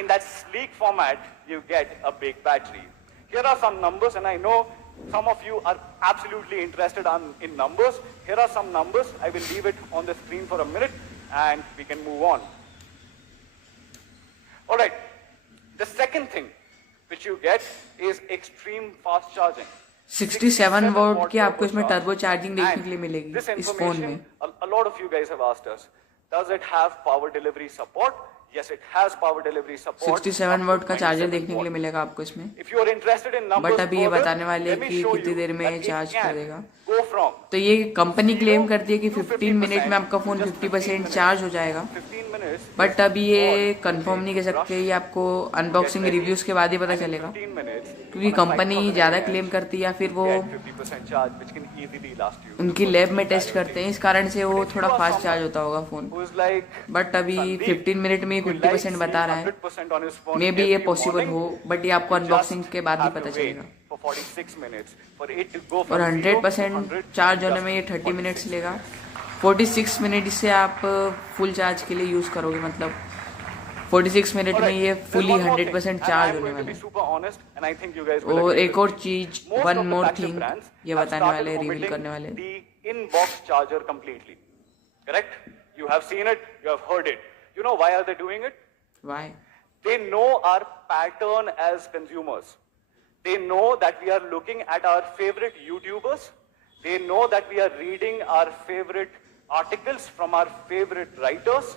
In that sleek format, you get a big battery. Here are some numbers, and I know some of you are absolutely interested in numbers. Here are some numbers. I will leave it on the screen for a minute, and we can move on. All right. The second thing which you get is extreme fast charging. 67 volt की आपको इसमें turbocharge. Turbo charging देखने के लिए And मिलेगी this इस phone में. information, a lot of you guys have asked us, does it have power delivery support? Yes, it has power delivery support. 67 volt का 27 चार्जर देखने के लिए watt. मिलेगा आपको इसमें. If you are interested in numbers but अभी ये further, बताने वाले let हैं me कि show कितनी you देर में that ये it चार्ज can कर देगा. go from तो ये कंपनी 0 क्लेम करती है कि to 15 मिनट में आपका फोन 50% 50% चार्ज हो जाएगा. 15 minutes. बट अभी ये कंफर्म नहीं कर सकते, ये आपको अनबॉक्सिंग रिव्यूज के बाद ही पता चलेगा, 15 minutes. क्योंकि कंपनी ज्यादा क्लेम करती है या फिर वो Get 50% charge, which can easily last you. उनकी लैब में टेस्ट करते हैं, इस कारण से वो थोड़ा फास्ट चार्ज होता होगा फोन. Who's like बट अभी Sandeep, 15 मिनट में who 50% likes बता रहा seeing है. 100% on his phone may be ये every पॉसिबल morning, हो, बट ये आपको अनबॉक्सिंग के बाद ही have to पता wait चलेगा. for 46 minutes for it to go और from 0 to 100% 100 चार्ज होने just में ये 30 46. मिनट्स लेगा. 46 मिनट से आप फुल चार्ज के लिए यूज करोगे, मतलब 46 मिनट में ये There's fully one more 100% thing, and charge I'm होने going to वाला be है. super honest, and I think you guys will और agree एक with और me. चीज, Most one of the more flagship thing brands ये have बताने started वाले, रिवील omitting करने वाले. the in-box charger completely. Correct? You have seen it, you have heard it. You know why are they doing it? Why? They know our pattern as consumers. They know that we are looking at our favorite YouTubers. They know that we are reading our favorite articles from our favorite writers.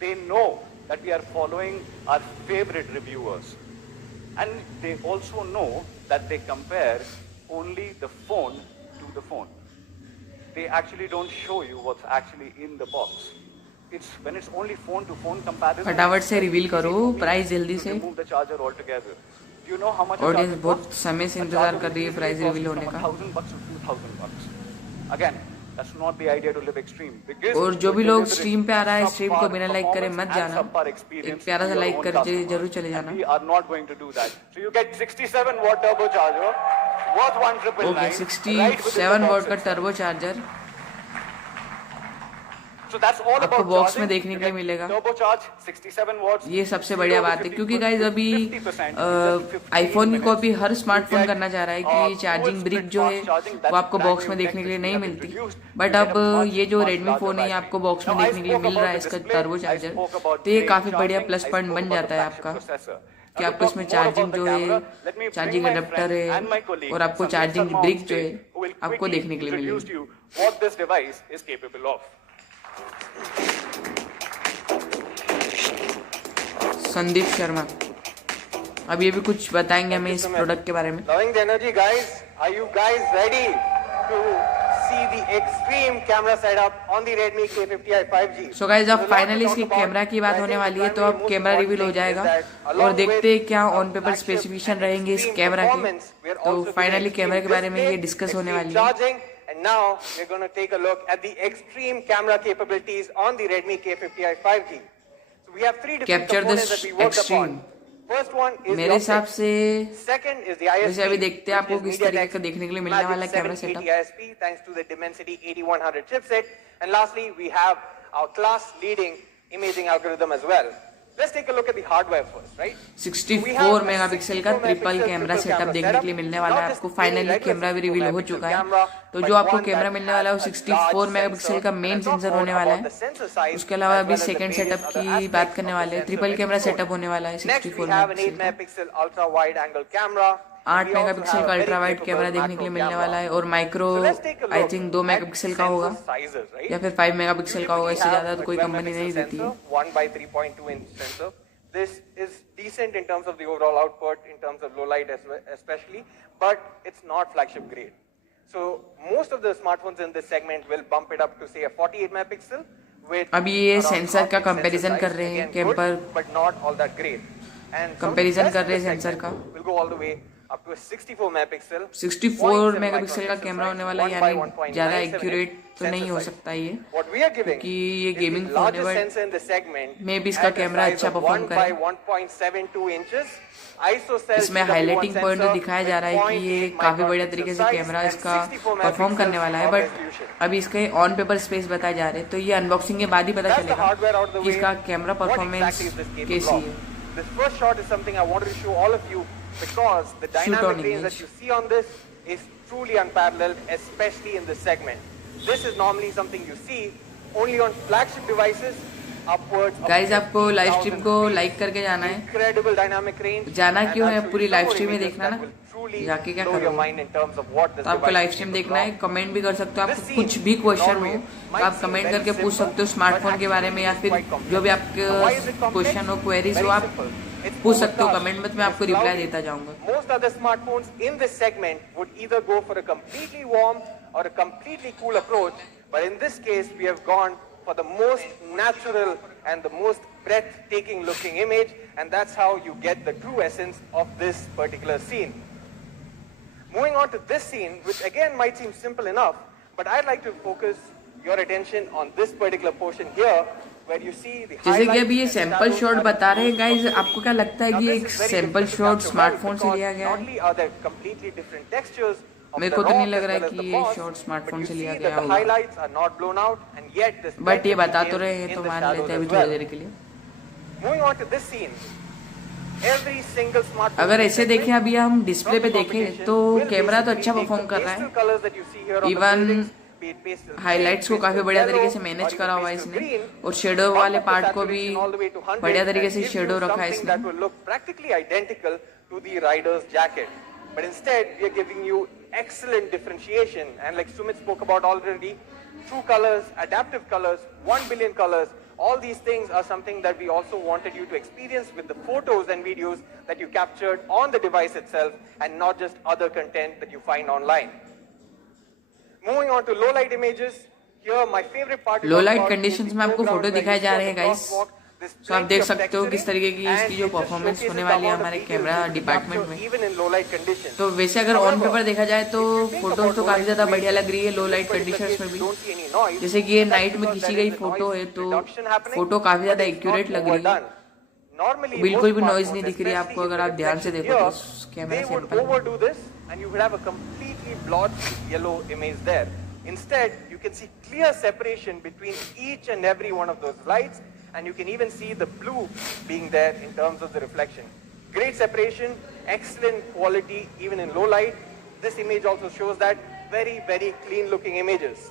They know that we are following our favorite reviewers. And they also know that they compare only the phone to the phone. They actually don't show you what's actually in the box. It's when it's only phone to phone comparison. फटाफट से reveal it's करो, easy for me price जल्दी to से. remove the charger altogether. Do you know how much a audience charger बहुत costs? समय से A इंतजार charger कर रही है will price easily reveal cost होने from का. $1,000 to $2,000. Again, that's not the idea to live extreme. Because और जो भी you're लोग delivering स्ट्रीम पे आ रहा है, स्ट्रीम को subpar बिना लाइक करे मत performance and जाना. subpar एक experience प्यारा to सा your लाइक own कर customers. जरूर चले And जाना. we are not going to do that. So you get 67 watt turbo charger worth okay, 1,999 right within 67 the what box का itself. Turbo charger So that's all आपको about box में charging. देखने You के लिए get मिलेगा. turbocharge, 67 watts. ये सबसे 0 बढ़िया to बात है, 50 क्योंकि गाइज अभी 50% in just 15 आईफोन की copy minutes. Her smartphone You get, करना चाह रहा है कि चार्जिंग full ब्रिक split जो fast है charging. वो That's आपको brand बॉक्स new में देखने के लिए tech नहीं which we have मिलती. introduced. बट You get अब a much, ये जो much रेडमी larger फोन है ये battery. आपको बॉक्स में Now, I देखने के लिए spoke मिल रहा है, about the इसका display, turbo I charger. spoke about तो ये great काफी बढ़िया charging, plus I point spoke बन about जाता है the flagship आपका. processor. कि आपको इसमें चार्जिंग जो है, चार्जिंग अडेप्टर है और आपको चार्जिंग ब्रिक जो है आपको देखने के लिए मिलेगी। संदीप शर्मा अब ये भी कुछ बताएंगे हमें इस प्रोडक्ट के बारे में। सो गाइस अब फाइनली इसकी कैमरा की बात होने वाली है, तो अब कैमरा रिवील हो जाएगा और देखते हैं क्या ऑन पेपर स्पेसिफिकेशन रहेंगे इस कैमरा के। तो फाइनली कैमरा के बारे में ये डिस्कस होने वाली है। And now we're going to take a look at the extreme camera capabilities on the Redmi K50i 5G. So we have three different components that we worked upon. First one is मेरे हिसाब से second is the ISP. वैसे अभी देखते हैं आपको किस तरीके का देखने के लिए मिलने वाला है camera setup. ISP thanks to the Dimensity 8100 chipset. And lastly we have our class leading imaging algorithm as well. Let's take a look at the hardware first, right? 64 megapixel का ट्रिपल कैमरा सेटअप देखने के लिए मिलने वाला है आपको। Finally camera भी reveal हो चुका है, तो जो आपको कैमरा मिलने वाला है वो 64 मेगापिक्सल का मेन सेंसर होने वाला है। उसके अलावा अभी सेकंड सेटअप की बात करने वाले हैं। ट्रिपल कैमरा सेटअप होने वाला है 64 megapixel ultra wide angle camera, 8 megapixel का अल्ट्रा वाइड कैमरा देखने के लिए मिलने वाला है और माइक्रो आई थिंक 2 मेगापिक्सल का होगा या फिर 5 मेगापिक्सल का होगा, इससे ज्यादा तो कोई कंपनी नहीं देती है। 1/3.2 inch sensor. This is decent in terms of the overall output, in terms of low light especially, but it's not flagship grade. So most of the smartphones in this segment will bump it up to say a 48 megapixel with अभी ये sensor का comparison कर रहे हैं camper, but not all that great. And comparison कर रहे हैं sensor का। will go all the way up to a 64 megapixel. 64 megapixel का कैमरा होने वाला है, यानी ज्यादा एक्यूरेट तो नहीं हो सकता ये, क्योंकि ये गेमिंग फोन है, मे भी इसका कैमरा अच्छा परफॉर्म करे। इसमें हाईलाइटिंग पॉइंट तो दिखाया जा रहा है कि ये काफी बढ़िया तरीके से कैमरा इसका परफॉर्म करने वाला है, बट अभी इसके ऑन पेपर स्पेस बताए जा रहे हैं, तो ये अनबॉक्सिंग के बाद ही पता चलेगा कि इसका कैमरा परफॉर्मेंस कैसी है। This first shot is something I wanted to show all of you because the dynamic range that you see on this is truly unparalleled, especially in this segment. This is normally something you see only on flagship devices. Guys आपको live stream को like करके जाना है। Incredible dynamic range. जाना क्यों है, पूरी live stream में देखना ना, जाके क्या करोगे। तो आपको लाइव स्ट्रीम देखना है, कमेंट भी कर सकते हो, आपको कुछ भी क्वेश्चन हो तो आप कमेंट करके पूछ सकते हो स्मार्टफोन के बारे में, या फिर जो भी आपके क्वेश्चन हो, क्वेरीज हो, आप पूछ सकते हो कमेंट में, मैं आपको रिप्लाई देता जाऊंगा। Most other smartphones in this segment would either go for a completely warm or a completely cool approach, but in this case we have gone for the most natural and the most breathtaking looking image, and that's how you get the true essence of this particular scene. Moving on to this scene, which again might seem simple enough, but I'd like to focus your attention on this particular portion here, where you see the जैसे कि अभी ये sample shot बता रहे हैं guys, आपको क्या लगता है कि ये एक सैंपल शॉट स्मार्टफोन से लिया गया है? मेरे को तो नहीं लग रहा है कि ये शॉट स्मार्टफोन से लिया गया होगा, बट ये बता तो रहे हैं तो मान लेते हैं अभी थोड़ी देर के लिए। अगर ऐसे देखें, अभी हम डिस्प्ले पे देखें तो कैमरा तो अच्छा परफॉर्म कर रहा है, इवन हाइलाइट्स को काफी बढ़िया तरीके से मैनेज करा हुआ है इसने, और शेडो वाले पार्ट को भी बढ़िया तरीके से शेडो रखा है इसने। But instead, we are giving you excellent differentiation, and like Sumit spoke about already, true colors, adaptive colors, 1 billion colors, all these things are something that we also wanted you to experience with the photos and videos that you captured on the device itself, and not just other content that you find online. Moving on to low light images, here my favorite part is low light conditions में आपको photo दिखाए जा रहे हैं guys, तो आप देख सकते हो किस तरीके की इसकी जो परफॉर्मेंस होने वाली है हमारे कैमरा डिपार्टमेंट में। तो वैसे अगर ऑन पेपर देखा जाए तो फोटो तो काफी ज्यादा बढ़िया लग रही है लो लाइट कंडीशंस में भी। जैसे कि ये नाइट में खींची गई फोटो है, तो फोटो काफी ज्यादा एक्यूरेट लग रही है, बिल्कुल भी नॉइज नहीं दिख रही है आपको अगर आप ध्यान से देखो तो camera sample. Instead, you can see clear separation between each and every one of those lights, and you can even see the blue being there in terms of the reflection. Great separation, excellent quality even in low light. This image also shows that very, very clean looking images.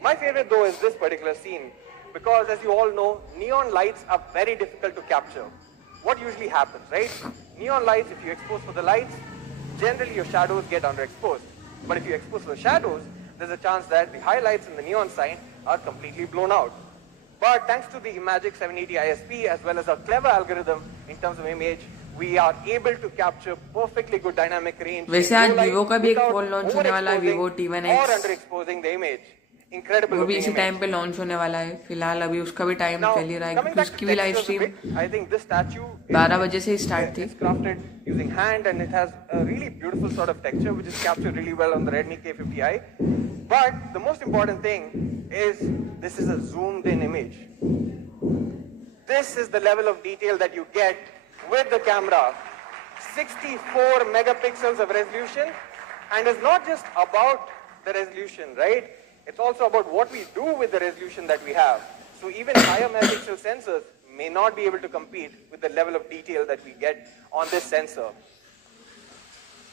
My favorite though is this particular scene, because as you all know, neon lights are very difficult to capture. What usually happens, right? neon lights, if you expose for the lights, generally your shadows get underexposed. But if you expose for the shadows, there's a chance that the highlights in the neon sign are completely blown out. But thanks to the Imagic 780 ISP as well as a clever algorithm in terms of image, we are able to capture perfectly good dynamic range. वैसे आज Vivo का भी एक phone launch होने वाला है, Vivo T1X, or underexposing the image. Incredible. वो भी इसी टाइम पे लॉन्च होने वाला है. फिलहाल अभी उसका भी टाइम चल ही रहा है क्योंकि उसकी भी लाइव स्ट्रीम 12 बजे से स्टार्ट थी. It's crafted using hand and it has a really beautiful sort of texture which is captured really well on the Redmi K50i. But the most important thing is this is a zoomed in image. This is the level of detail that you get with the camera. 64 megapixels of resolution, and it's not just about the resolution, right? It's also about what we do with the resolution that we have. So even higher megapixel sensors may not be able to compete with the level of detail that we get on this sensor.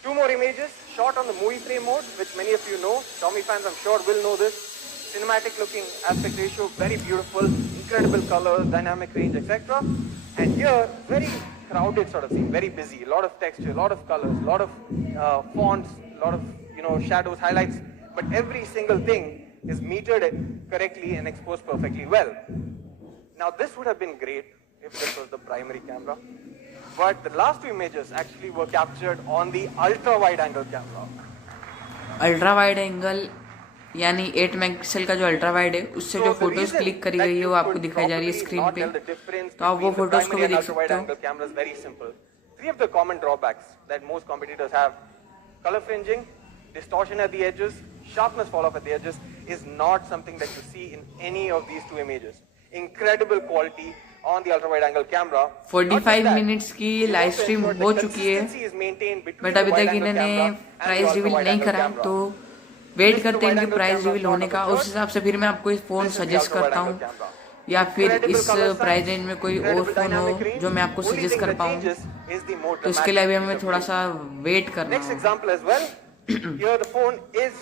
Two more images shot on the movie frame mode, which many of you know. Xiaomi fans, I'm sure, will know this. Cinematic looking aspect ratio, very beautiful, incredible colors, dynamic range, etc. And here, very crowded sort of scene, very busy, a lot of texture, a lot of colors, a lot of fonts, a lot of shadows, highlights, but every single thing is metered correctly and exposed perfectly well. Now this would have been great if this was the primary camera, but the last two images actually were captured on the ultra wide angle camera. Ultra wide angle यानी 8 megapixel का जो ultra wide है उससे जो photos click करी गई है वो आपको दिखाई जा रही है स्क्रीन पे, तो आप वो फोटोज को भी देख सकते हो. Three of the common drawbacks that most competitors have: color fringing, distortion at the edges, sharpness fall off at the edges is not something that you see in any of these two images. Incredible quality on the ultra wide angle camera. 45 minutes की live stream हो चुकी है, but अभी तक इन्होंने price reveal नहीं करा, तो वेट करते हैं इनकी प्राइस रिवील होने का. उस हिसाब से फिर मैं आपको इस फोन सजेस्ट करता हूँ, या फिर इस प्राइस रेंज में कोई और फोन हो जो मैं आपको सजेस्ट कर पाऊँ, तो इसके लिए अभी हमें थोड़ा सा वेट करना है. Here the phone is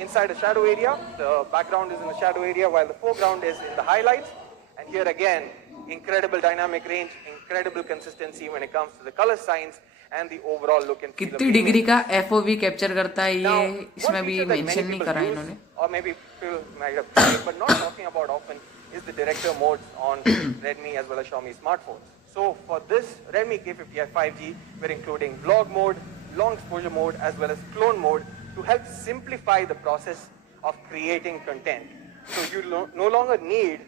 inside a shadow area. The background is in the shadow area while the foreground is in the highlights. And here again, incredible dynamic range, incredible consistency when it comes to the color signs and the overall look and feel. कितनी degree का FOV capture करता है ये इसमें भी mention नहीं करा इन्होंने. Or maybe people might have tried, but not talking about often, is the director modes on Redmi as well as Xiaomi smartphones. So for this Redmi K50i 5G, we're including vlog mode, long exposure mode as well as clone mode to help simplify the process of creating content. So you no longer need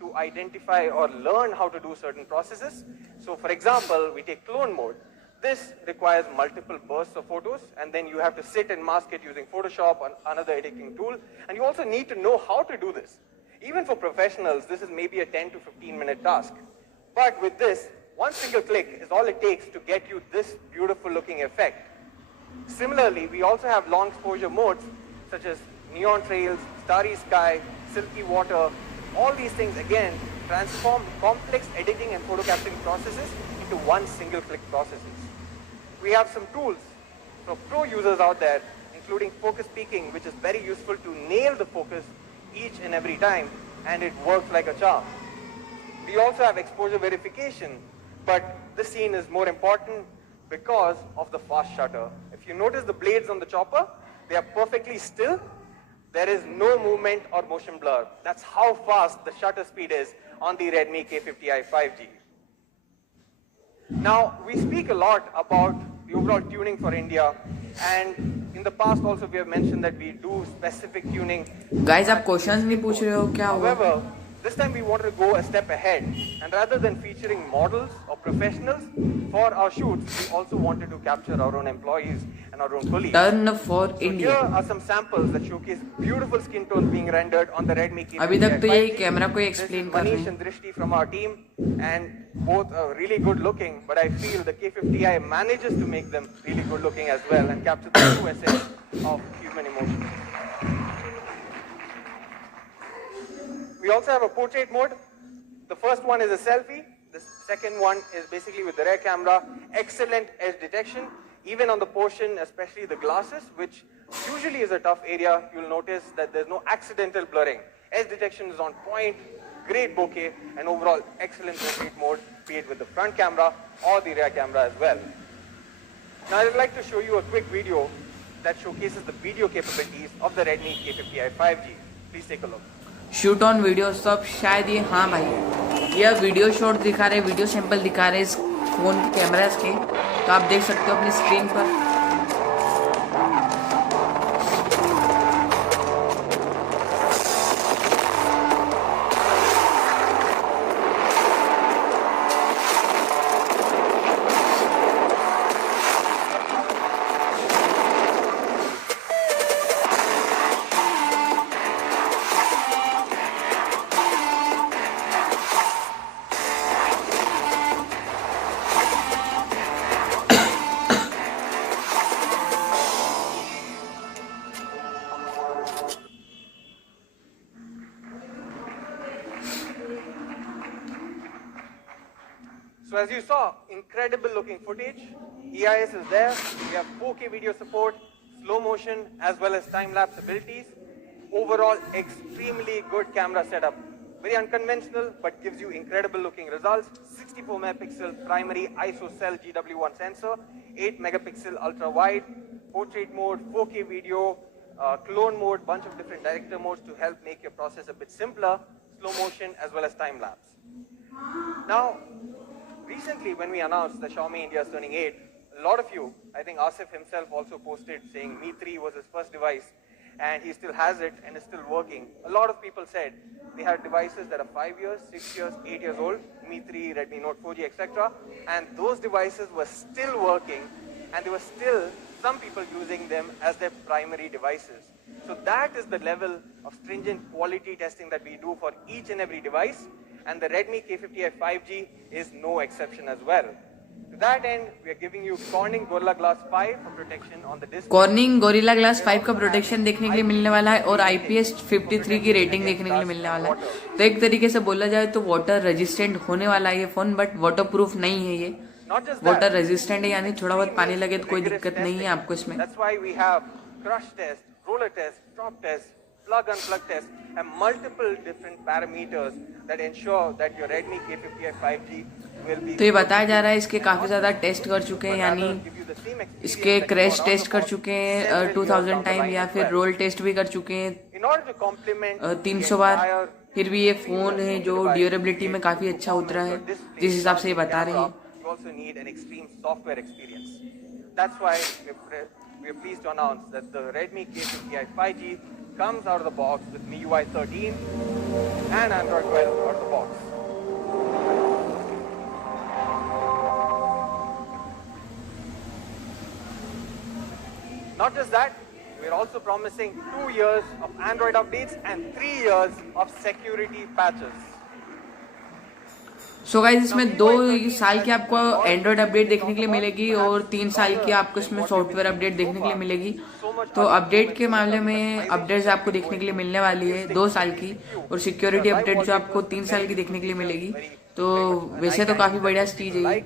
to identify or learn how to do certain processes. So for example, we take clone mode. This requires multiple bursts of photos, and then you have to sit and mask it using Photoshop or another editing tool. And you also need to know how to do this. Even for professionals, this is maybe a 10 to 15 minute task. But with this, one single click is all it takes to get you this beautiful looking effect. Similarly, we also have long exposure modes such as neon trails, starry sky, silky water. All these things again transform complex editing and photo capturing processes into one single click processes. We have some tools for pro users out there, including focus peaking, which is very useful to nail the focus each and every time, and it works like a charm. We also have exposure verification, but this scene is more important because of the fast shutter. If you notice the blades on the chopper, they are perfectly still. There is no movement or motion blur. That's how fast the shutter speed is on the Redmi K50i 5G. Now, we speak a lot about the overall tuning for India, and in the past also we have mentioned that we do specific tuning. Guys, आप questions नहीं पूछ रहे हो क्या हुआ? However, this time we wanted to go a step ahead, and rather than featuring models or professionals for our shoots, we also wanted to capture our own employees and our own colleagues. Turn for So India. here are some samples that showcase beautiful skin tones being rendered on the Redmi K50i 5G. अभी तक तो यही camera को explain कर रहे Manish हैं. and Drishti from our team, and both are really good looking, but I feel the K50i manages to make them really good looking as well and capture the true essence of human emotion. We also have a portrait mode. The first one is a selfie. The second one is basically with the rear camera. Excellent edge detection. Even on the portion, especially the glasses, which usually is a tough area, you'll notice that there's no accidental blurring. Edge detection is on point, great bokeh, and overall excellent portrait mode. be it with the front camera or the rear camera as well. Now I'd like to show you a quick video that showcases the video capabilities of the Redmi K50i 5G. Please take a look. Shoot on video सब शायद ये, हाँ भाई यह video shot दिखा रहे, video sample दिखा रहे इस फोन के कैमरास के, तो आप देख सकते हो अपनी स्क्रीन पर। So as you saw, incredible looking footage, EIS is there, we have 4K video support, slow motion as well as time-lapse abilities. Overall, extremely good camera setup. Very unconventional, but gives you incredible looking results. 64 megapixel primary ISO cell GW1 sensor, 8 megapixel ultra wide, portrait mode, 4K video, clone mode, bunch of different director modes to help make your process a bit simpler, slow motion as well as time-lapse. Now, recently, when we announced that Xiaomi India is turning 8, a lot of you, I think Asif himself also posted saying Mi 3 was his first device and he still has it and is still working. A lot of people said they had devices that are 5 years, 6 years, 8 years old, Mi 3, Redmi Note 4G, etc. And those devices were still working and there were still some people using them as their primary devices. So that is the level of stringent quality testing that we do for each and every device. And the Redmi K50i 5G is no exception as well. To that end, we are giving you Corning Gorilla Glass 5 for protection on the display. Cornering gorilla glass 5 का protection देखने के लिए मिलने वाला है और IPS 53 की rating देखने के लिए मिलने वाला है। तो एक तरीके से बोला जाए तो वाटर रेजिस्टेंट होने वाला है ये फोन, बट वाटर प्रूफ नहीं है ये। वाटर रेजिस्टेंट है, यानी थोड़ा बहुत पानी लगे तो कोई दिक्कत नहीं है आपको इसमें। That's why we have crush test, roller test, drop test, plug unplug test, and multiple different parameters that ensure that your Redmi K50i 5G will be. तो ये बताया जा रहा है इसके काफी ज्यादा टेस्ट कर चुके हैं, यानी इसके क्रैश टेस्ट कर चुके हैं 2000 टाइम, या फिर रोल टेस्ट भी कर चुके हैं 300 बार। फिर भी ये फोन है जो ड्यूरेबिलिटी में काफी अच्छा उतरा है जिस हिसाब से ये बता रहे हैं। You also need an extreme software experience. That's why we are pleased to announce that the Redmi K50i 5G comes out of the box with MIUI 13 and Android 12 out of the box. Not just that, we are also promising 2 years of Android updates and 3 years of security patches. So guys इसमें 2 साल की आपको Android update देखने के लिए मिलेगी और 3 साल की आपको इसमें सॉफ्टवेयर अपडेट देखने के लिए मिलेगी। तो अपडेट के मामले में अपडेट्स आपको देखने के लिए मिलने वाली है 2 साल की, और सिक्योरिटी अपडेट जो आपको 3 साल की देखने के लिए मिलेगी। तो वैसे तो काफी बढ़िया चीज है ये।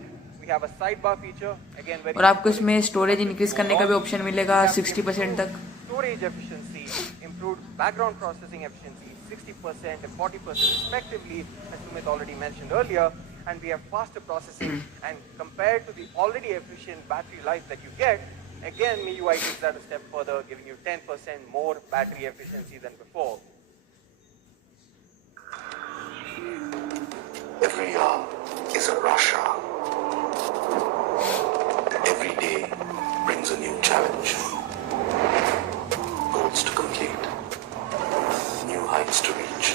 और आपको इसमें स्टोरेज इंक्रीज करने का भी ऑप्शन मिलेगा 60% तक। Storage efficiency, improved background processing efficiency, 60% and 40% respectively, as Sumit already mentioned earlier, and we have faster processing. And compared to the already efficient battery life that you get, again MIUI takes that a step further, giving you 10% more battery efficiency than before. Every hour is a rush hour. Every day brings a new challenge. Goals to complete. New heights to reach.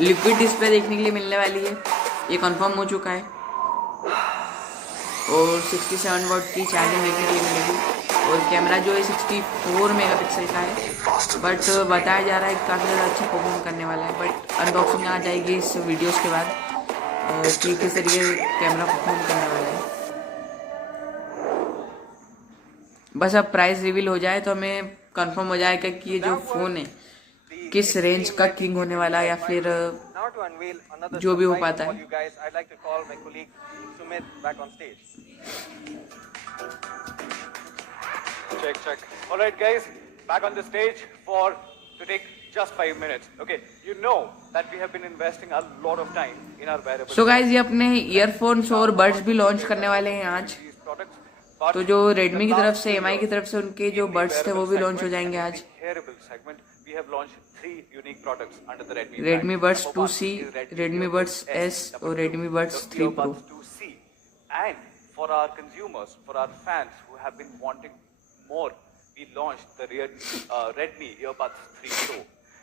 Liquid display देखने के लिए मिलने वाली है, ये confirm हो चुका है। और 67 वाट की चार्जिंग देखने के लिए मिलेगी। और क्या कैमरा जो है 64 मेगापिक्सल का है, बट बताया जा रहा है कि काफ़ी ज़्यादा अच्छा परफॉर्म करने वाला है। बट अनबॉक्सिंग आ जाएगी इस वीडियोस के बाद कि किस तरीके से कैमरा परफॉर्म करने वाला है। बस अब प्राइस रिवील हो जाए तो हमें कंफर्म हो जाएगा कि ये जो फ़ोन है किस रेंज का किंग होने वाला है, या फिर जो भी हो पाता है। Check. All right, guys, back on the stage to take just 5 minutes. Okay, you know that we have been investing a lot of time in our wearables. So guys, ये अपने ईयरफोन्स और बड्स भी launch करने वाले हैं आज। तो जो रेडमी की तरफ से, एमआई की तरफ से उनके जो बड्स थे वो भी लॉन्च हो जाएंगे आज। Redmi buds 2C, Redmi buds S और Redmi buds 3 Pro। And for our consumers, for our fans who have been wanting more, we launched the Redmi Earbuds 3 Pro.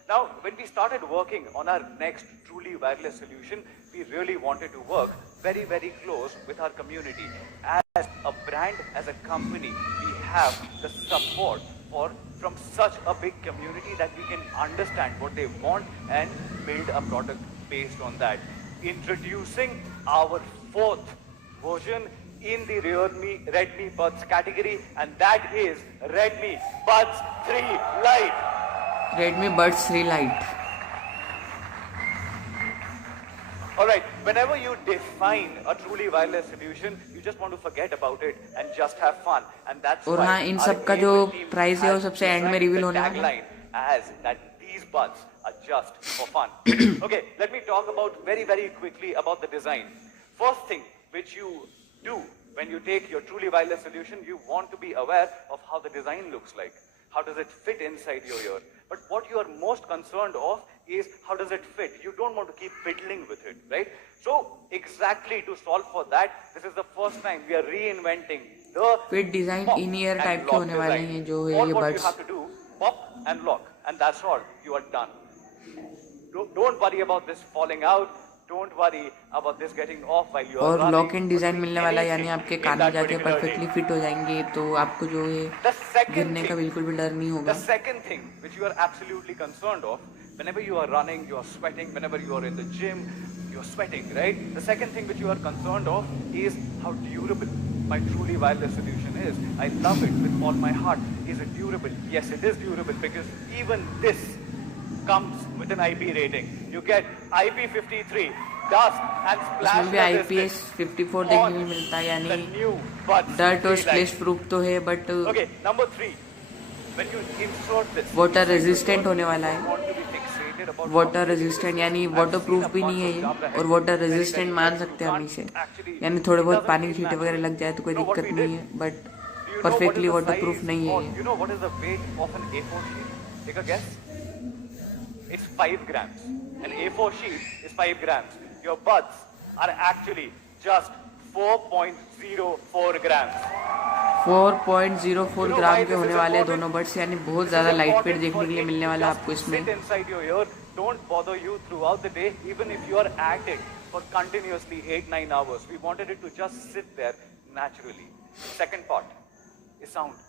Now, when we started working on our next truly wireless solution, we really wanted to work very, very close with our community. As a brand, as a company, we have the support from such a big community that we can understand what they want and build a product based on that. Introducing our 4th version in the Redmi Buds category, and that is Redmi Buds 3 Lite. Redmi Buds 3 Lite. Alright, whenever you define a truly wireless solution, you just want to forget about it and just have fun. And that's और हाँ, इन सब का जो price है वो सबसे and में reveal होने वाला है। As that these buds are just for fun. Okay, let me talk about very, very quickly about the design. First thing which you do when you take your truly wireless solution, you want to be aware of how the design looks like. How does it fit inside your ear? But what you are most concerned of is how does it fit? You don't want to keep fiddling with it, right? So exactly to solve for that, this is the first time we are reinventing the fit design in-ear type के होने वाले हैं जो है ये buds. All what buds. you have to do, pop and lock, and that's all. You are done. Don't worry about this falling out. Don't worry about this getting off while you are running. और lock in design मिलने वाला है, यानी आपके कान में जाके perfectly fit हो जाएंगे, तो आपको जो है गिरने का बिल्कुल भी डर नहीं होगा। The second thing which you are absolutely concerned of, whenever you are running, you are sweating. Whenever you are in the gym, you are sweating, right? The second thing which you are concerned of is how durable my truly wireless solution is. I love it with all my heart. Is it durable? Yes, it is durable, because even this comes with an IP rating. You get IP53, dust and splash इसमें भी IPS 54 देखने को मिलता है, यानी dirt और splash proof तो है, but okay, number 3, when you insert this, water resistant होने वाला है। वाटर रेजिस्टेंट यानी वाटर प्रूफ भी नहीं है ये, और वाटर रेजिस्टेंट मान सकते हैं हम इसे, यानी थोड़े बहुत पानी की छींटे वगैरह लग जाए तो कोई दिक्कत नहीं है, बट परफेक्टली वाटर प्रूफ नहीं है ये। You know what is the weight of an A4 sheet? Take a guess. It's 5 grams. An A4 sheet is 5 grams. Your buds are actually just 4.04 grams. 4.04 ग्राम के होने वाले दोनों बड्स, यानी बहुत ज़्यादा लाइट वेट देखने के लिए मिलने वाला है आपको इसमें। Inside your ear, don't bother you throughout the day, even if you are at it for continuously 8-9 hours. We wanted it to just sit there naturally. Second part is sound.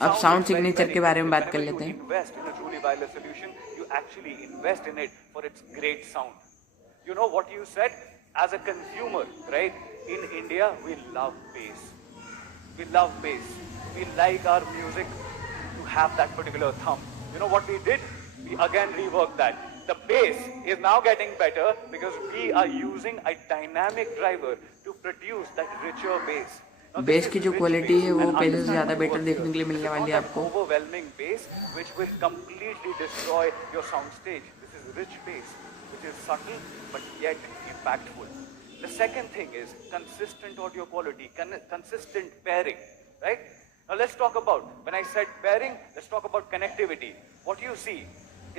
अब sound signature के बारे में बात कर लेते हैं। Invest in a truly wireless solution, you actually invest in it for its great sound. You know what you said? As a consumer, right? In India, we love bass. We love bass. We like our music to have that particular thump. You know what we did? We again reworked that. The bass is now getting better because we are using a dynamic driver to produce that richer bass. Base की जो quality है वो पहले से ज़्यादा better देखने के लिए मिलने वाली है आपको। Overwhelming bass which will completely destroy your sound stage. This is rich bass which is subtle but yet impactful. The second thing is consistent audio quality, consistent pairing, right? Now let's talk about, when I said pairing, let's talk about connectivity. What you see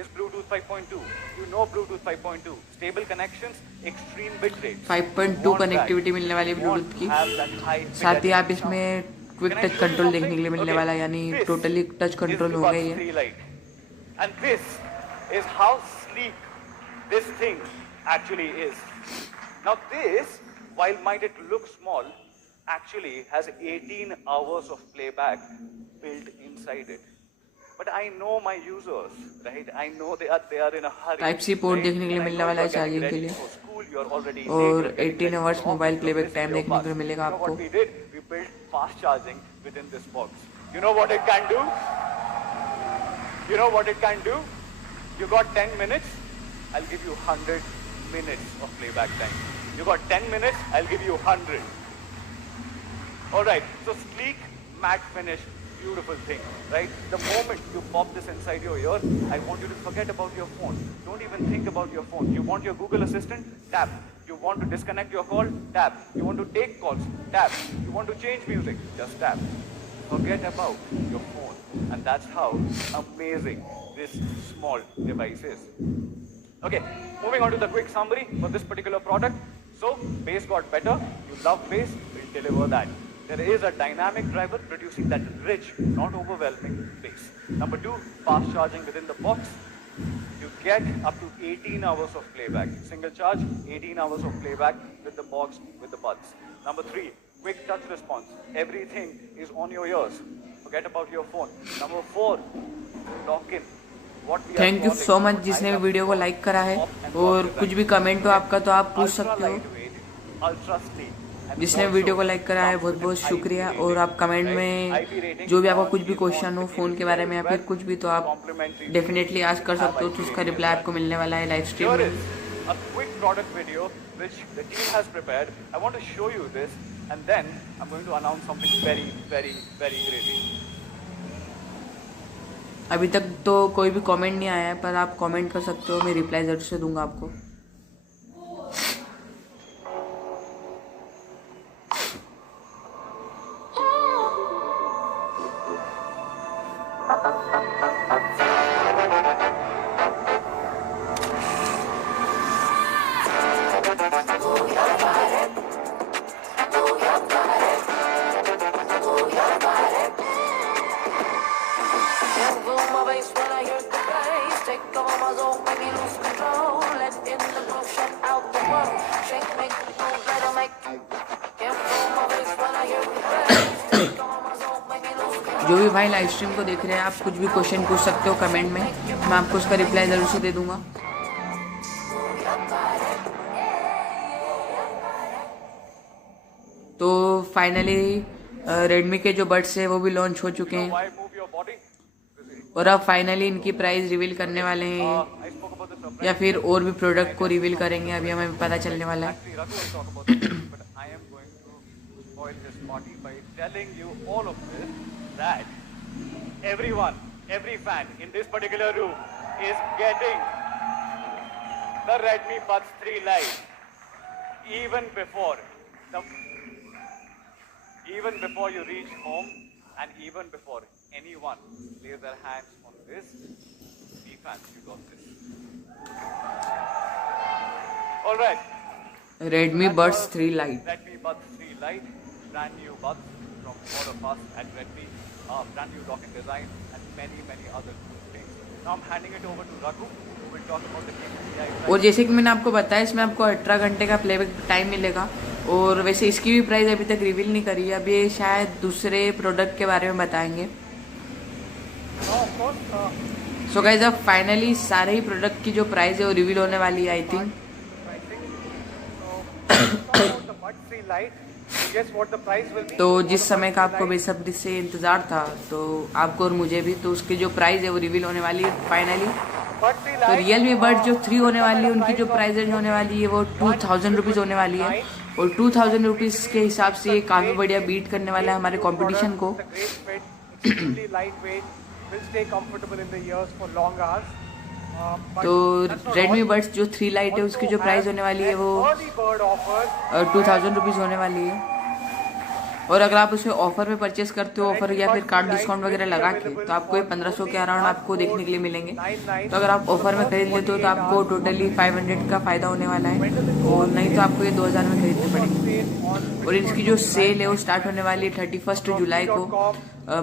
is Bluetooth 5.2. You know Bluetooth 5.2. Stable connections, extreme bit rate. 5.2 connectivity मिलने वाली है Bluetooth की, साथ ही आप इसमें quick touch control देखने के लिए मिलने वाला है, यानी टोटली टच कंट्रोल हो गई है। And this is how sleek this thing actually is. Now this, while might it look small, actually has 18 hours of playback built inside it. But I know my users, right? I know they are in a hurry. Type C port right? देखने के लिए And I मिलने know वाला है you're getting charging के ready लिए, for school, you're already late, और you're getting 18 ready hours for mobile office, playback you're time missing देखने your को bus. मिलेगा You know आपको. what we did? We built fast charging within this box. You know what it can do? You know what it can do? You got 10 minutes, I'll give you 100 minutes of playback time. You got 10 minutes, I'll give you 100. Alright, so sleek, matte finish, beautiful thing, right? The moment you pop this inside your ear, I want you to forget about your phone. Don't even think about your phone. You want your Google Assistant? Tap. You want to disconnect your call? Tap. You want to take calls? Tap. You want to change music? Just tap. Forget about your phone. And that's how amazing this small device is. Okay, moving on to the quick summary for this particular product. So, bass got better. You love bass, we'll deliver that. There is a dynamic driver producing that rich, not overwhelming bass. Number 2, fast charging within the box. You get up to 18 hours of playback. Single charge, 18 hours of playback with the box, with the buds. Number 3, quick touch response. Everything is on your ears. Forget about your phone. Number 4, lock in. Thank you so much जिसने भी video को like करा है, और कुछ भी comment हो आपका तो आप पूछ सकते हो. जिसने वीडियो को लाइक करा है बहुत बहुत शुक्रिया, और आप कमेंट में जो भी आपका कुछ भी क्वेश्चन हो फ़ोन के बारे में या फिर कुछ भी, तो आप डेफिनेटली आस्क कर सकते हो, तो उसका रिप्लाई आपको मिलने वाला है लाइव स्ट्रीम में. अभी तक तो कोई भी कमेंट नहीं आया है, पर आप कमेंट कर सकते हो, मैं रिप्लाई ज़रूर से दूंगा आपको. जो भी भाई लाइव स्ट्रीम को देख रहे हैं, आप कुछ भी क्वेश्चन पूछ सकते हो कमेंट में, मैं आपको उसका रिप्लाई ज़रूर से दे दूंगा. तो फाइनली रेडमी के जो बड्स है वो भी लॉन्च हो चुके हैं, और अब फाइनली इनकी प्राइस रिवील करने वाले हैं, या फिर और भी प्रोडक्ट को रिवील करेंगे, अभी हमें पता चलने वाला है. That everyone, every fan in this particular room is getting the Redmi Buds 3 Lite even before you reach home, and even before anyone lays their hands on this. We fans, you got this. All right. Redmi Buds 3 Lite. Redmi Buds 3 Lite, brand new buds from all of us at Redmi. Brand new docking design and many other cool things. Now I'm handing it over to Raghu, who will talk about the K50i. और जैसे कि मैंने आपको बताया, इसमें आपको 18 घंटे का प्लेबैक टाइम मिलेगा, और वैसे इसकी भी प्राइस अभी तक रिवील नहीं करी है, अभी ये शायद दूसरे प्रोडक्ट के बारे में बताएंगे. सो गाइस, अब फाइनली सारे ही प्रोडक्ट की जो प्राइस है वो रिवील होने वाली है, आई थिंक. तो जिस समय का आपको बेसब्री से इंतजार था, तो आपको और मुझे भी, तो उसकी जो प्राइस है वो रिवील होने वाली है फाइनली. तो रियलमी बड जो 3 होने वाली है, उनकी जो प्राइस रेंज होने वाली है वो 2000 रुपीज़ होने वाली है, और 2000 रुपीज़ के हिसाब से ये काफ़ी बढ़िया बीट करने वाला है हमारे कॉम्पिटिशन को. तो रेडमी बड्स जो 3 लाइट है उसकी जो प्राइस होने वाली है वो 2000 रुपीज़ होने वाली है. और अगर आप उसे ऑफर में परचेस करते हो, ऑफर या फिर कार्ड डिस्काउंट वगैरह लगा के, तो आपको ये 1500 के अराउंड आपको देखने के लिए मिलेंगे. तो अगर आप ऑफर में खरीद लेते हो तो आपको टोटली 500 का फ़ायदा होने वाला है, और नहीं तो आपको ये 2000 में खरीदने पड़ेंगे. और इसकी जो सेल है वो स्टार्ट होने वाली है 31 जुलाई को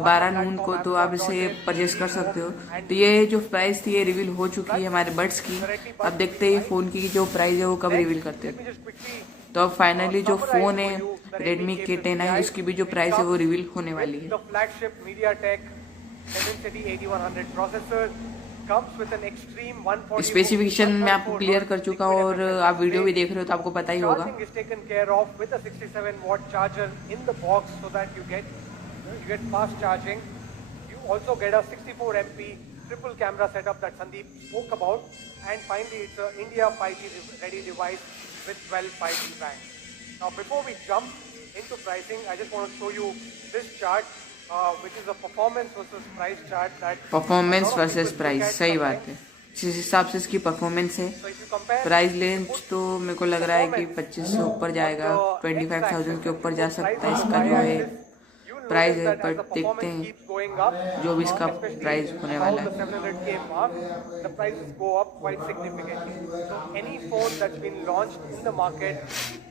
12 नून को, तो आप इसे परचेस कर सकते हो. तो ये जो प्राइस थी ये रिवील हो चुकी है हमारे बड्स की. अब देखते हैं फ़ोन की जो प्राइस है वो कब रिवील करते हैं. तो अब फाइनली जो फ़ोन है Redmi K10i उसकी भी जो प्राइस है वो रिवील होने वाली है। The flagship MediaTek Dimensity 8100 processor comes with an extreme 140 specification मैं आपको क्लियर कर चुका हूँ और आप वीडियो भी देख रहे हो तो आपको पता ही होगा। Charging is taken care of with a 67-watt charger in the box so that you get fast charging. You also get a 64 MP triple camera setup that Sandeep spoke about, and finally it's a India 5G ready device with 12 5G bands. Now before we jump into pricing, I just want to show you this chart, which is a performance versus price chart that performance versus price, सही बात है। जिस हिसाब से इसकी performance है, price range तो मेरे को लग रहा है कि 25 से ऊपर जाएगा, 25,000 के ऊपर जा सकता है इसका जो है प्राइस है, पर देखते हैं जो भी इसका प्राइस होने वाला है। the prices go up quite significantly. So any phone that's been launched in the market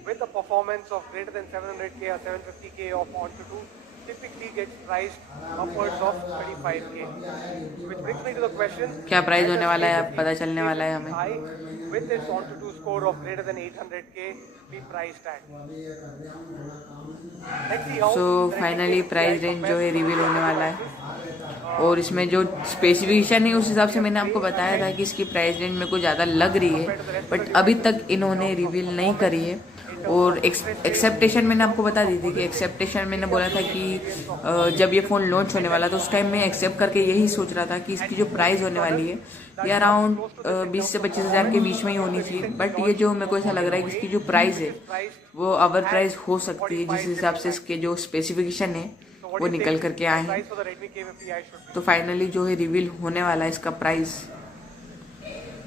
with a performance of greater than 700K or 750K of Antutu typically gets priced upwards of 35K. Which brings me to the question, क्या price होने वाला है अब पता चलने वाला है हमें। with its Antutu score of greater than 800K be priced at. Let's see how so finally price range जो है रिवील होने वाला है, और इसमें जो स्पेसिफिकेशन है उस हिसाब से मैंने आपको बताया था कि इसकी प्राइस रेंज मेरे को ज़्यादा लग रही है, बट अभी तक इन्होंने रिवील नहीं करी है। और एक्सेप्टेशन मैंने आपको बता दी थी कि एक्सेप्टेशन मैंने बोला था कि जब ये फ़ोन लॉन्च होने वाला तो उस टाइम मैं एक्सेप्ट करके यही सोच रहा था कि इसकी जो प्राइस होने वाली है ये अराउंड 20 से 25 हज़ार के बीच में ही होनी चाहिए, बट ये जो मेरे को ऐसा लग रहा है कि इसकी जो प्राइस है वो ओवर प्राइस हो सकती है जिस हिसाब से इसके जो स्पेसिफिकेशन है वो निकल करके आए हैं। तो फाइनली जो है रिवील होने वाला है इसका प्राइस।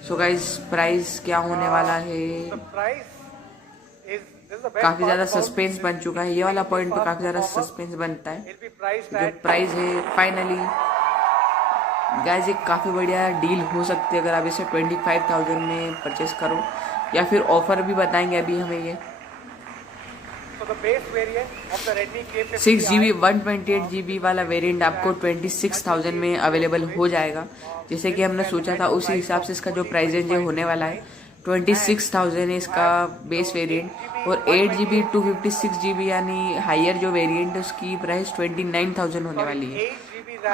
सो गाइस प्राइस क्या होने वाला है, काफी ज्यादा सस्पेंस बन चुका है, ये वाला पॉइंट पे काफी ज्यादा सस्पेंस बनता है। जो प्राइस है फाइनली गाइस, एक काफी बढ़िया डील हो सकती है अगर आप इसे 25,000 में परचेस करो, या फिर ऑफर भी बताएंगे अभी हमें ये। 6GB 128GB वाला वेरिएंट आपको 26,000 में अवेलेबल हो जाएगा, जैसे कि हमने सोचा था उसी हिसाब से इसका जो प्राइस रेंज होने वाला है 26,000 है इसका बेस वेरिएंट, और 8GB 256GB यानी हायर जो वेरिएंट है उसकी प्राइस 29,000 होने वाली है।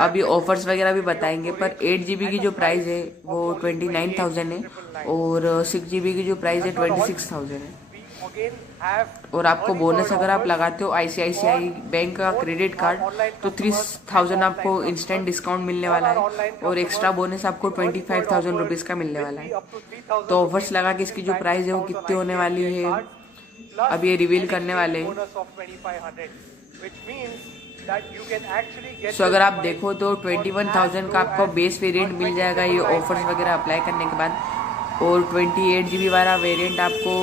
अभी ऑफर्स वगैरह भी बताएंगे, पर 8GB की जो प्राइस है वो 29,000 है, और 6GB की जो प्राइस है 26,000 है। और आपको बोनस अगर आप लगाते हो ICICI बैंक का क्रेडिट कार्ड तो 3,000 आपको इंस्टेंट डिस्काउंट मिलने वाला है, और एक्स्ट्रा बोनस आपको 25,000 रुपीज़ का मिलने वाला है। तो ऑफर्स लगा के इसकी जो प्राइस है वो कितनी होने वाली है अब ये रिवील करने वाले हैं। सो अगर आप देखो तो 21,000 का आपको बेस वेरिएंट मिल जाएगा ये ऑफर्स वगैरह अप्लाई करने के बाद, और 28GB वाला वेरिएंट आपको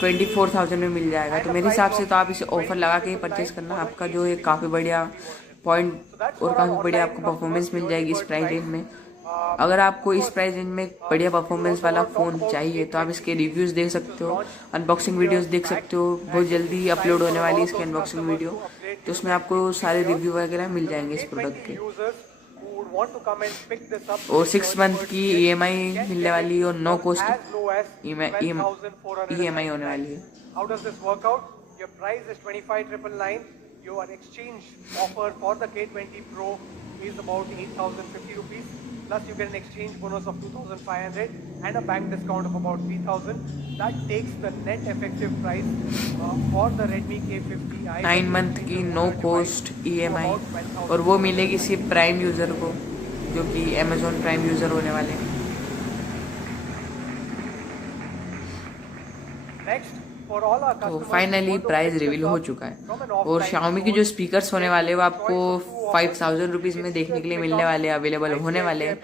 24,000 में मिल जाएगा। तो मेरे हिसाब से तो आप इसे ऑफर लगा के ही परचेस करना, आपका जो है काफ़ी बढ़िया पॉइंट और काफ़ी बढ़िया आपको परफॉर्मेंस मिल जाएगी इस प्राइस रेंज में। अगर आपको इस प्राइस रेंज में बढ़िया परफॉर्मेंस वाला फ़ोन चाहिए तो आप इसके रिव्यूज़ देख सकते हो, अनबॉक्सिंग वीडियोस देख सकते हो, बहुत जल्दी अपलोड होने वाली है इसकी अनबॉक्सिंग वीडियो, तो उसमें आपको सारे रिव्यू वगैरह मिल जाएंगे इस प्रोडक्ट के। और 6 मंथ की EMI मिलने वाली है, और नो कॉस्ट EMI होने वाली है। How does this work out? Your price is 25,999. Your exchange offer for the K20 Pro is about 8,050 rupees. Plus you get an exchange bonus of 2,500 and a bank discount of about 3,000. That takes the net effective price for the Redmi K50i 9 month की no cost EMI, और वो मिलेगी सिर्फ prime user को जो कि Amazon prime user होने वाले हैं। तो फाइनली प्राइस रिवील हो चुका है, और Xiaomi की जो स्पीकर्स होने वाले वो आपको 5,000 रुपीज़ में देखने के लिए मिलने वाले, अवेलेबल होने वाले हैं,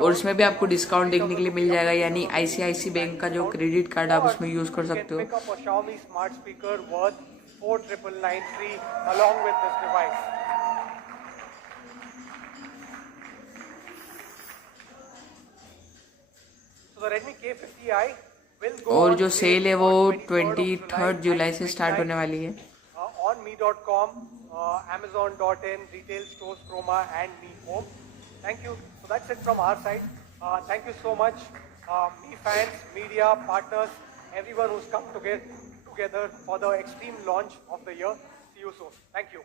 और उसमें भी आपको डिस्काउंट देखने के लिए मिल जाएगा, यानी ICICI बैंक का जो क्रेडिट कार्ड आप उसमें यूज़ कर सकते हो। और जो सेल है वो 23 जुलाई से स्टार्ट होने वाली है। On me.com, Amazon.in, retail stores, Chroma and Me Home. Thank you. So that's it from our side. Thank you so much, Me fans, media, partners, everyone who's come together to together for the extreme launch of the year. See you soon. Thank you.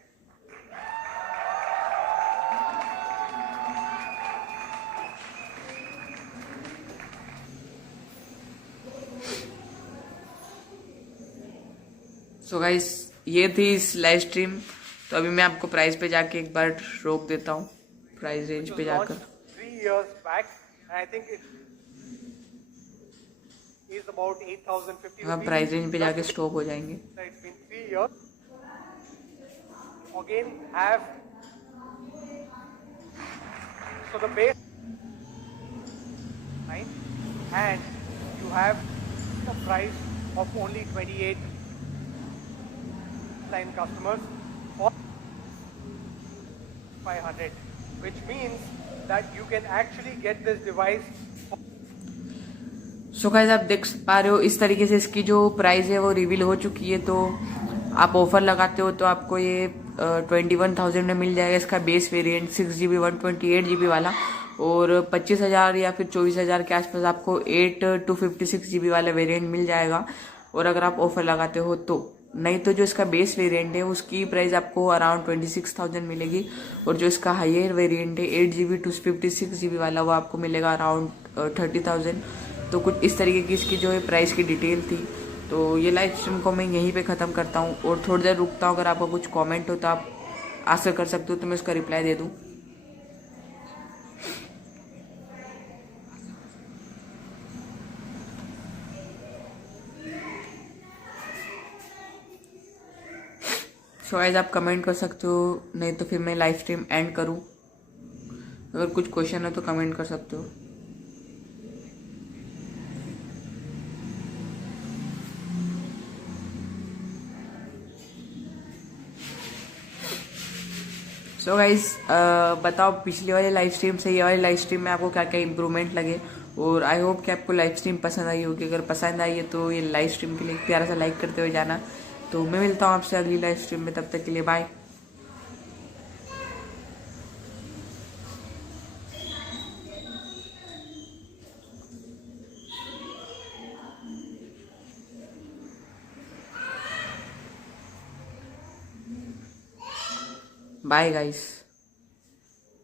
So guys, ये थी इस live stream. तो अभी मैं आपको price पे जाके एक बार रोक देता हूँ, प्राइस रेंज पे जाकर। 3 years back, and I think it is about 8,050 हम प्राइस रेंज पे जाके स्टॉप हो जाएंगे। It's been 3 years. Again, have so the base 9, and you have the price of only 28 line customers for 500, which means that you can actually get this device. So guys, आप देख पा रहे हो इस तरीके से इसकी जो प्राइस है वो रिवील हो चुकी है। तो आप ऑफर लगाते हो तो आपको ये 21,000 में मिल जाएगा। इसका बेस वेरिएंट 6GB 128GB वाला, और 25,000 या फिर 24,000 के आसपास आपको 8 256GB वाला वेरिएंट मिल जाएगा। और अगर आप ऑफर लगाते हो तो, नहीं तो जो इसका बेस वेरिएंट है उसकी प्राइस आपको अराउंड 26,000 मिलेगी, और जो इसका हायर वेरिएंट है 8GB 256GB वाला वो आपको मिलेगा अराउंड 30,000। तो कुछ इस तरीके की इसकी जो है प्राइस की डिटेल थी। तो ये लाइव स्ट्रीम को मैं यहीं पे ख़त्म करता हूँ, और थोड़ी देर रुकता हूँ। अगर आपको कुछ कमेंट हो तो आप आंसर कर सकते हो, तो मैं उसका रिप्लाई दे दूँ। सो गाइस, आप कमेंट कर सकते हो, नहीं तो फिर मैं लाइव स्ट्रीम एंड करूँ। अगर कुछ क्वेश्चन है तो कमेंट कर सकते हो। सो गाइस, बताओ पिछली वाली लाइव स्ट्रीम से ये वाली लाइव स्ट्रीम में आपको क्या क्या इंप्रूवमेंट लगे, और आई होप कि आपको लाइव स्ट्रीम पसंद आई होगी। अगर पसंद आई है तो ये लाइव स्ट्रीम के लिए एक प्यारा सा लाइक करते हुए जाना। तो मैं मिलता हूँ आपसे अगली लाइव स्ट्रीम में, तब तक के लिए बाय। Bye guys.